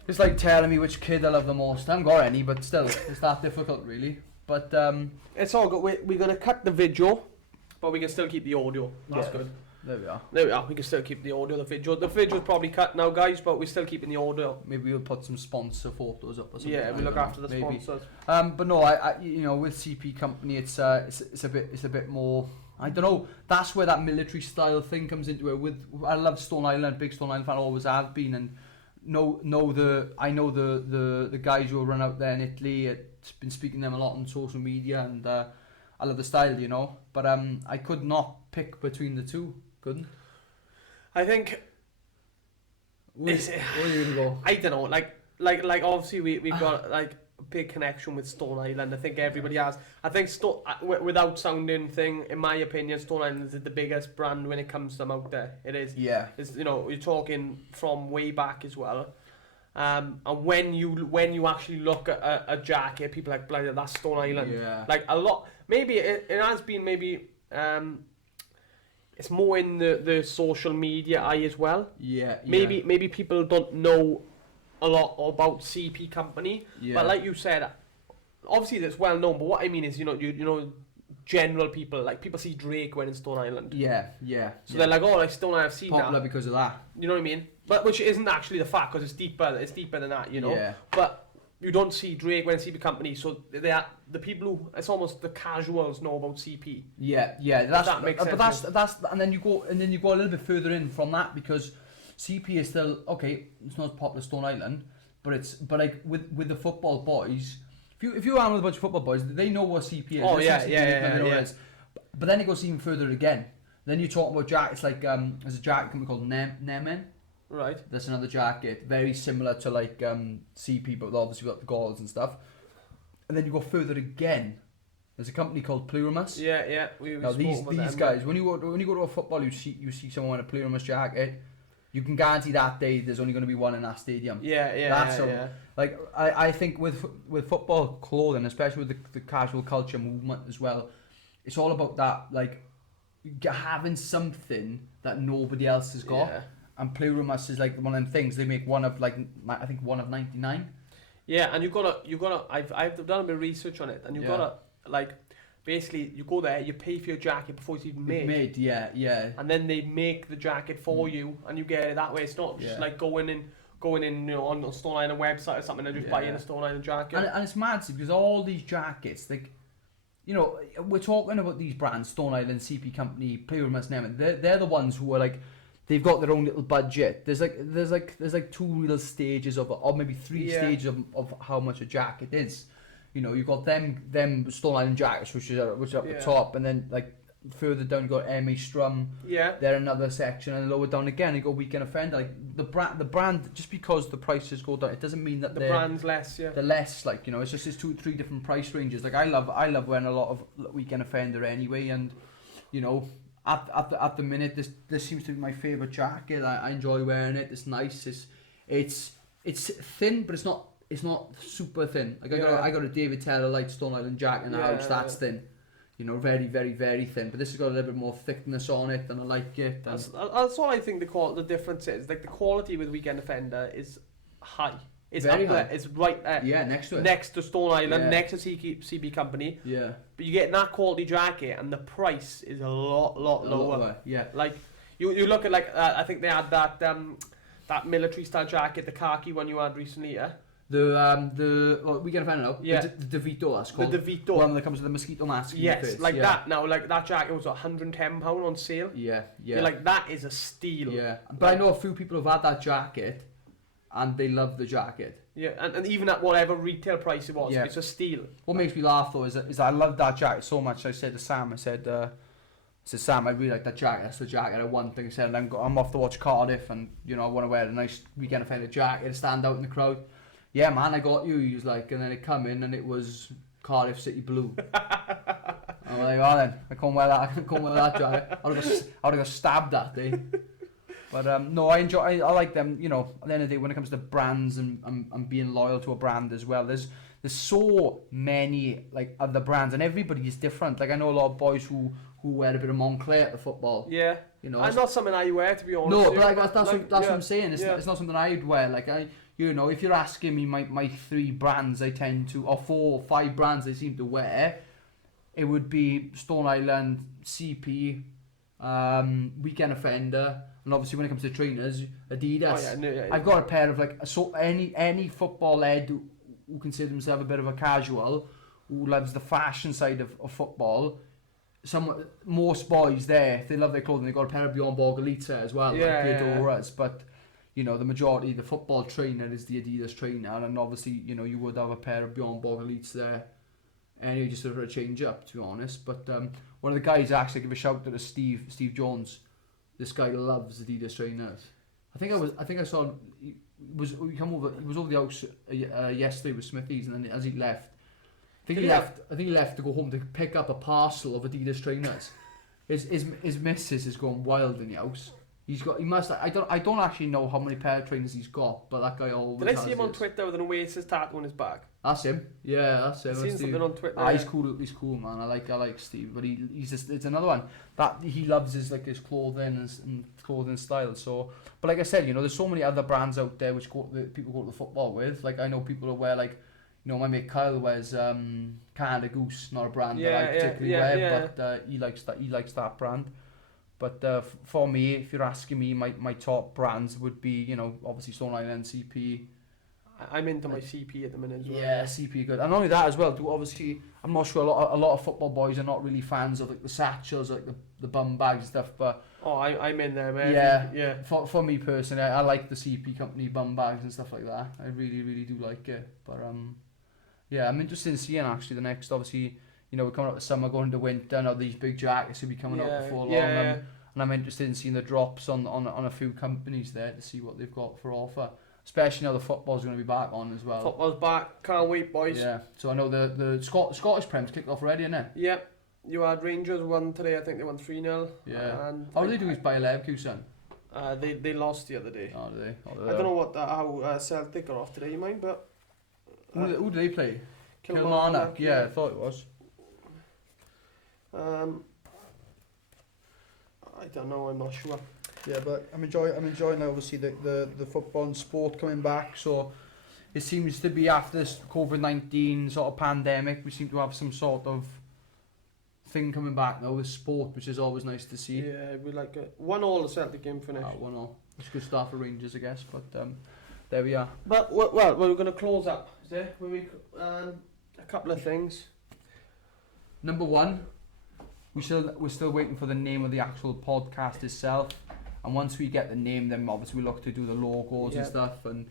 It's like telling me which kid I love the most. I haven't got any, but still, it's that difficult, really. But it's all good. We're gonna cut the video, but we can still keep the audio. That's good. There we are. There we are. We can still keep the audio. The video's probably cut now, guys, but we're still keeping the audio. Maybe we'll put some sponsor photos up or something. Yeah, we look after the sponsors. But no, I with CP Company, it's a bit more. I don't know. That's where that military style thing comes into it. I love Stone Island, big Stone Island fan, always have been, and I know the guys who run out there in Italy. It's been speaking to them a lot on social media, and I love the style, But I could not pick between the two. Couldn't. I think. Where are you gonna go? I don't know. Like obviously we've got like a big connection with Stone Island. I think everybody has. I think without sounding thing, in my opinion, Stone Island is the biggest brand when it comes to them out there. It is. Yeah. It's, you're talking from way back as well. And when you actually look at a jacket, people are like, bloody, that's Stone Island. Yeah. Like a lot. Maybe it has been maybe. It's more in the social media eye as well. Yeah. Maybe people don't know a lot about CP Company. Yeah. But like you said, obviously it's well known. But what I mean is, general people, like people see Drake wearing Stone Island. Yeah. So they're like, oh, like Stone Island, I've seen popular that. because of that. You know what I mean? But which isn't actually the fact, because it's deeper than that. Yeah. But you don't see Drake wearing CP Company, so they are the people who, it's almost the casuals know about CP. Yeah. That makes sense. But that's and then you go a little bit further in from that, because CP is still okay. It's not as popular as Stone Island, but like with the football boys. If you are with a bunch of football boys, they know what CP is. Oh They yeah, see CP, yeah. They know what it is. But then it goes even further again. Then you talk about jackets like there's a jacket company called Nemen. Right. That's another jacket, very similar to like CP, but obviously got the galls and stuff. And then you go further again. There's a company called Plurimus. Yeah. Now these guys, when you go to a football, you see someone in a Plurimus jacket. You can guarantee that day there's only going to be one in that stadium. Yeah. Like I think with football clothing, especially with the casual culture movement as well, it's all about that, like having something that nobody else has got. Yeah. And Plurimus is like one of them things. They make one of 99. Yeah, and you gotta. I've done a bit of research on it, and you gotta like. Basically, you go there, you pay for your jacket before it's even made. Yeah. And then they make the jacket for you, and you get it that way. It's not just like going in, on the Stone Island website or something and just buying a Stone Island jacket. And it's mad because all these jackets, like, we're talking about these brands, Stone Island, CP Company, Plurimus, Nemen. They're the ones who are like, they've got their own little budget. There's like two real stages or maybe three stages of how much a jacket is. You've got them Stone Island jackets, which are up the top, and then like further down you got MA Strum. Yeah. They're another section, and lower down again you go Weekend Offender. Like the brand, just because the prices go down, it doesn't mean that the brand's less. Yeah. They're less. Like it's just 2-3 different price ranges. Like I love wearing a lot of Weekend Offender anyway, and at the minute this seems to be my favourite jacket. I enjoy wearing it. It's nice. It's thin, but it's not super thin. Like I got a David Taylor light Stone Island jacket in the house. That's thin. Very, very, very thin. But this has got a little bit more thickness on it, and I like it. That's what I think the difference is. Like the quality with Weekend Offender is high. It's very up high. there. It's right there. Yeah, next to it. Next to Stone Island, next to CB Company. Yeah. But you get that quality jacket, and the price is a lot lower. Yeah. Like you look at I think they had that military style jacket, the khaki one you had recently. Yeah. The Weekend Offender now. Yeah. The DeVito, that's called. The DeVito. One that comes with the mosquito mask. Yes, that. Now, like that jacket was £110 on sale. Yeah. You're like, that is a steal. Yeah. But I know a few people who've had that jacket, and they love the jacket. Yeah, and even at whatever retail price it was, it's a steal. What makes me laugh though is I love that jacket so much. I said to Sam, Sam, I really like that jacket. That's the jacket I want. Like I said, I'm off to watch Cardiff, and I want to wear a nice Weekend Offender jacket to stand out in the crowd. Yeah, man, I got you. He was like, and then it come in and it was Cardiff City blue. I'm like, oh then, I can't wear that jacket. I would have got stabbed that day. But no, I like them. At the end of the day, when it comes to brands and being loyal to a brand as well, there's so many like other brands, and everybody is different. Like I know a lot of boys who wear a bit of Moncler to football. Yeah, it's not something I wear, to be honest. No, but like that's what I'm saying. It's not something I'd wear. Like if you're asking me my 3 brands I tend to, or 4 or 5 brands I seem to wear, it would be Stone Island, CP, Weekend Offender, and obviously when it comes to trainers, Adidas. Oh, yeah, no, yeah. I've got a pair of like any football head who consider himself a bit of a casual, who loves the fashion side of football. Most boys there, if they love their clothing, they've got a pair of Bjorn Borg Elites there as well, Yeah, like the yeah. Adoras, but you know, the majority, the football trainer is the Adidas trainer, and obviously, you know, you would have a pair of Bjorn Borg Elites there anyway, just sort of a change up, to be honest. But one of the guys I actually give a shout out to Steve Jones. This guy loves Adidas trainers. I think I saw he was over the house yesterday with Smithies, and then as he left, I think he left to go home to pick up a parcel of Adidas trainers. His missus is going wild in the house. I don't actually know how many pair of trainers he's got, but that guy always. Did I see him on Twitter with an Oasis tattoo on his back? That's him. Yeah, that's him. I've seen something on Twitter. He's cool. He's cool, man. I like Steve, but he's just, it's another one that he loves his clothing and clothing style. So, but like I said, you know, there's so many other brands out there which people go to the football with. Like I know people who wear you know, my mate Kyle wears Canada Goose, not a brand that I particularly wear, but he likes that brand. But for me, if you're asking me, my top brands would be, you know, obviously Stone Island, CP. I'm into my CP at the minute as well. Yeah, CP good. And not only that as well, obviously, I'm not sure a lot of football boys are not really fans of like the satchels, like the bum bags and stuff, but... Oh, I'm in there, man. Yeah. For me personally, I like the CP company bum bags and stuff like that. I really, really do like it. But, yeah, I'm interested in seeing actually the next, obviously, you know, we're coming up to summer, going into winter, now these big jackets will be coming out before long. And I'm interested in seeing the drops on a few companies there to see what they've got for offer. Especially now the football's going to be back on as well. Football's back, can't wait, boys. Yeah, so I know the Scottish Prem's kicked off already, isn't it? Yep, you had Rangers won today, I think they won 3-0. Yeah. And how did they do this by Leverkusen? They lost the other day. Oh, did they? I don't know how Celtic are off today, you mind, but... Who do they play? Kilmarnock, yeah, I thought it was. I don't know, I'm not sure. Yeah, but I'm enjoying obviously the football and sport coming back. So it seems to be after this COVID-19 sort of pandemic, we seem to have some sort of thing coming back now with sport, which is always nice to see. Yeah, we like it. 1-1 the Celtic game finished. 1-1. It's a good start for Rangers, I guess. But there we are. But well, we're going to close up. Is there? A couple of things. Number one, we're still waiting for the name of the actual podcast itself. And once we get the name, then obviously we look to do the logos and stuff. And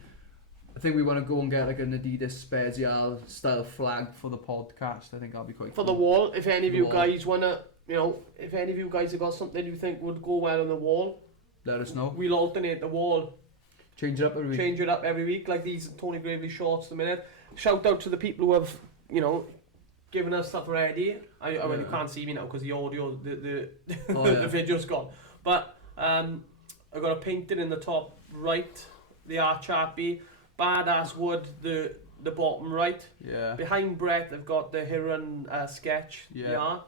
I think we want to go and get like an Adidas Special style flag for the podcast. I think that'll be quite for cool. The wall. If any of you guys wanna, you know, if any of you guys have got something you think would go well on the wall, let us know. We'll alternate the wall. Change it up every week. Change it up every week, like these Tony Gravely shorts at the minute. Shout out to the people who have, you know, given us stuff ready. Well, you can't see me now because the audio, the video's gone. But I've got a painting in the top right, the Arch Happy, Badass Wood, the bottom right. Yeah. Behind Brett, I've got the Heron sketch. Yeah.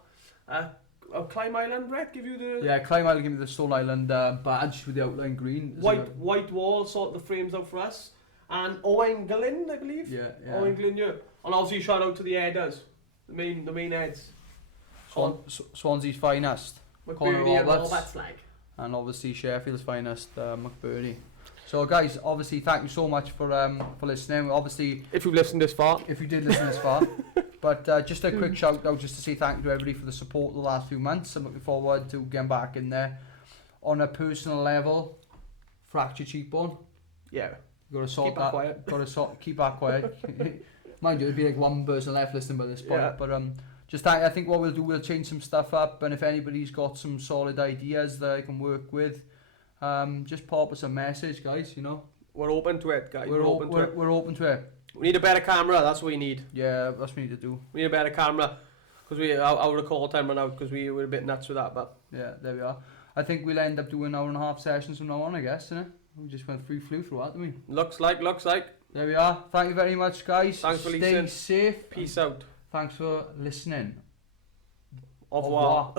Climb Island, Brett, give you the... Yeah, Climb Island give me the Stone Island badge with the outline green. White wall, sort the frames out for us. And Owen Glynn, I believe. Yeah. Owen Glynn, yeah. And obviously shout out to the headers. The main heads. Swansea's finest, Conor McBurney and Roberts. Roberts flag. And obviously Sheffield's finest, McBurney. So guys, obviously thank you so much for listening. Obviously, if you've listened this far. If you did listen this far. But just a quick shout out just to say thank you to everybody for the support the last few months. I'm looking forward to getting back in there. On a personal level, fractured cheekbone. Yeah. You got to sort that. Quiet. Got to keep that quiet. Mind you, there'd be like one person left listening by this point. Yeah. But I think what we'll do, we'll change some stuff up, and if anybody's got some solid ideas that I can work with, just pop us a message, guys. You know, we're open to it, guys. We're open to it. We need a better camera. That's what we need. Yeah, that's what we need to do. We need a better camera because our record time ran out because we were a bit nuts with that. But yeah, there we are. I think we'll end up doing an hour and a half sessions from now on, I guess, innit? We just flew through that, didn't we? Looks like. There we are. Thank you very much, guys. Thanks for listening. Stay safe. Peace out. Thanks for listening. Au revoir.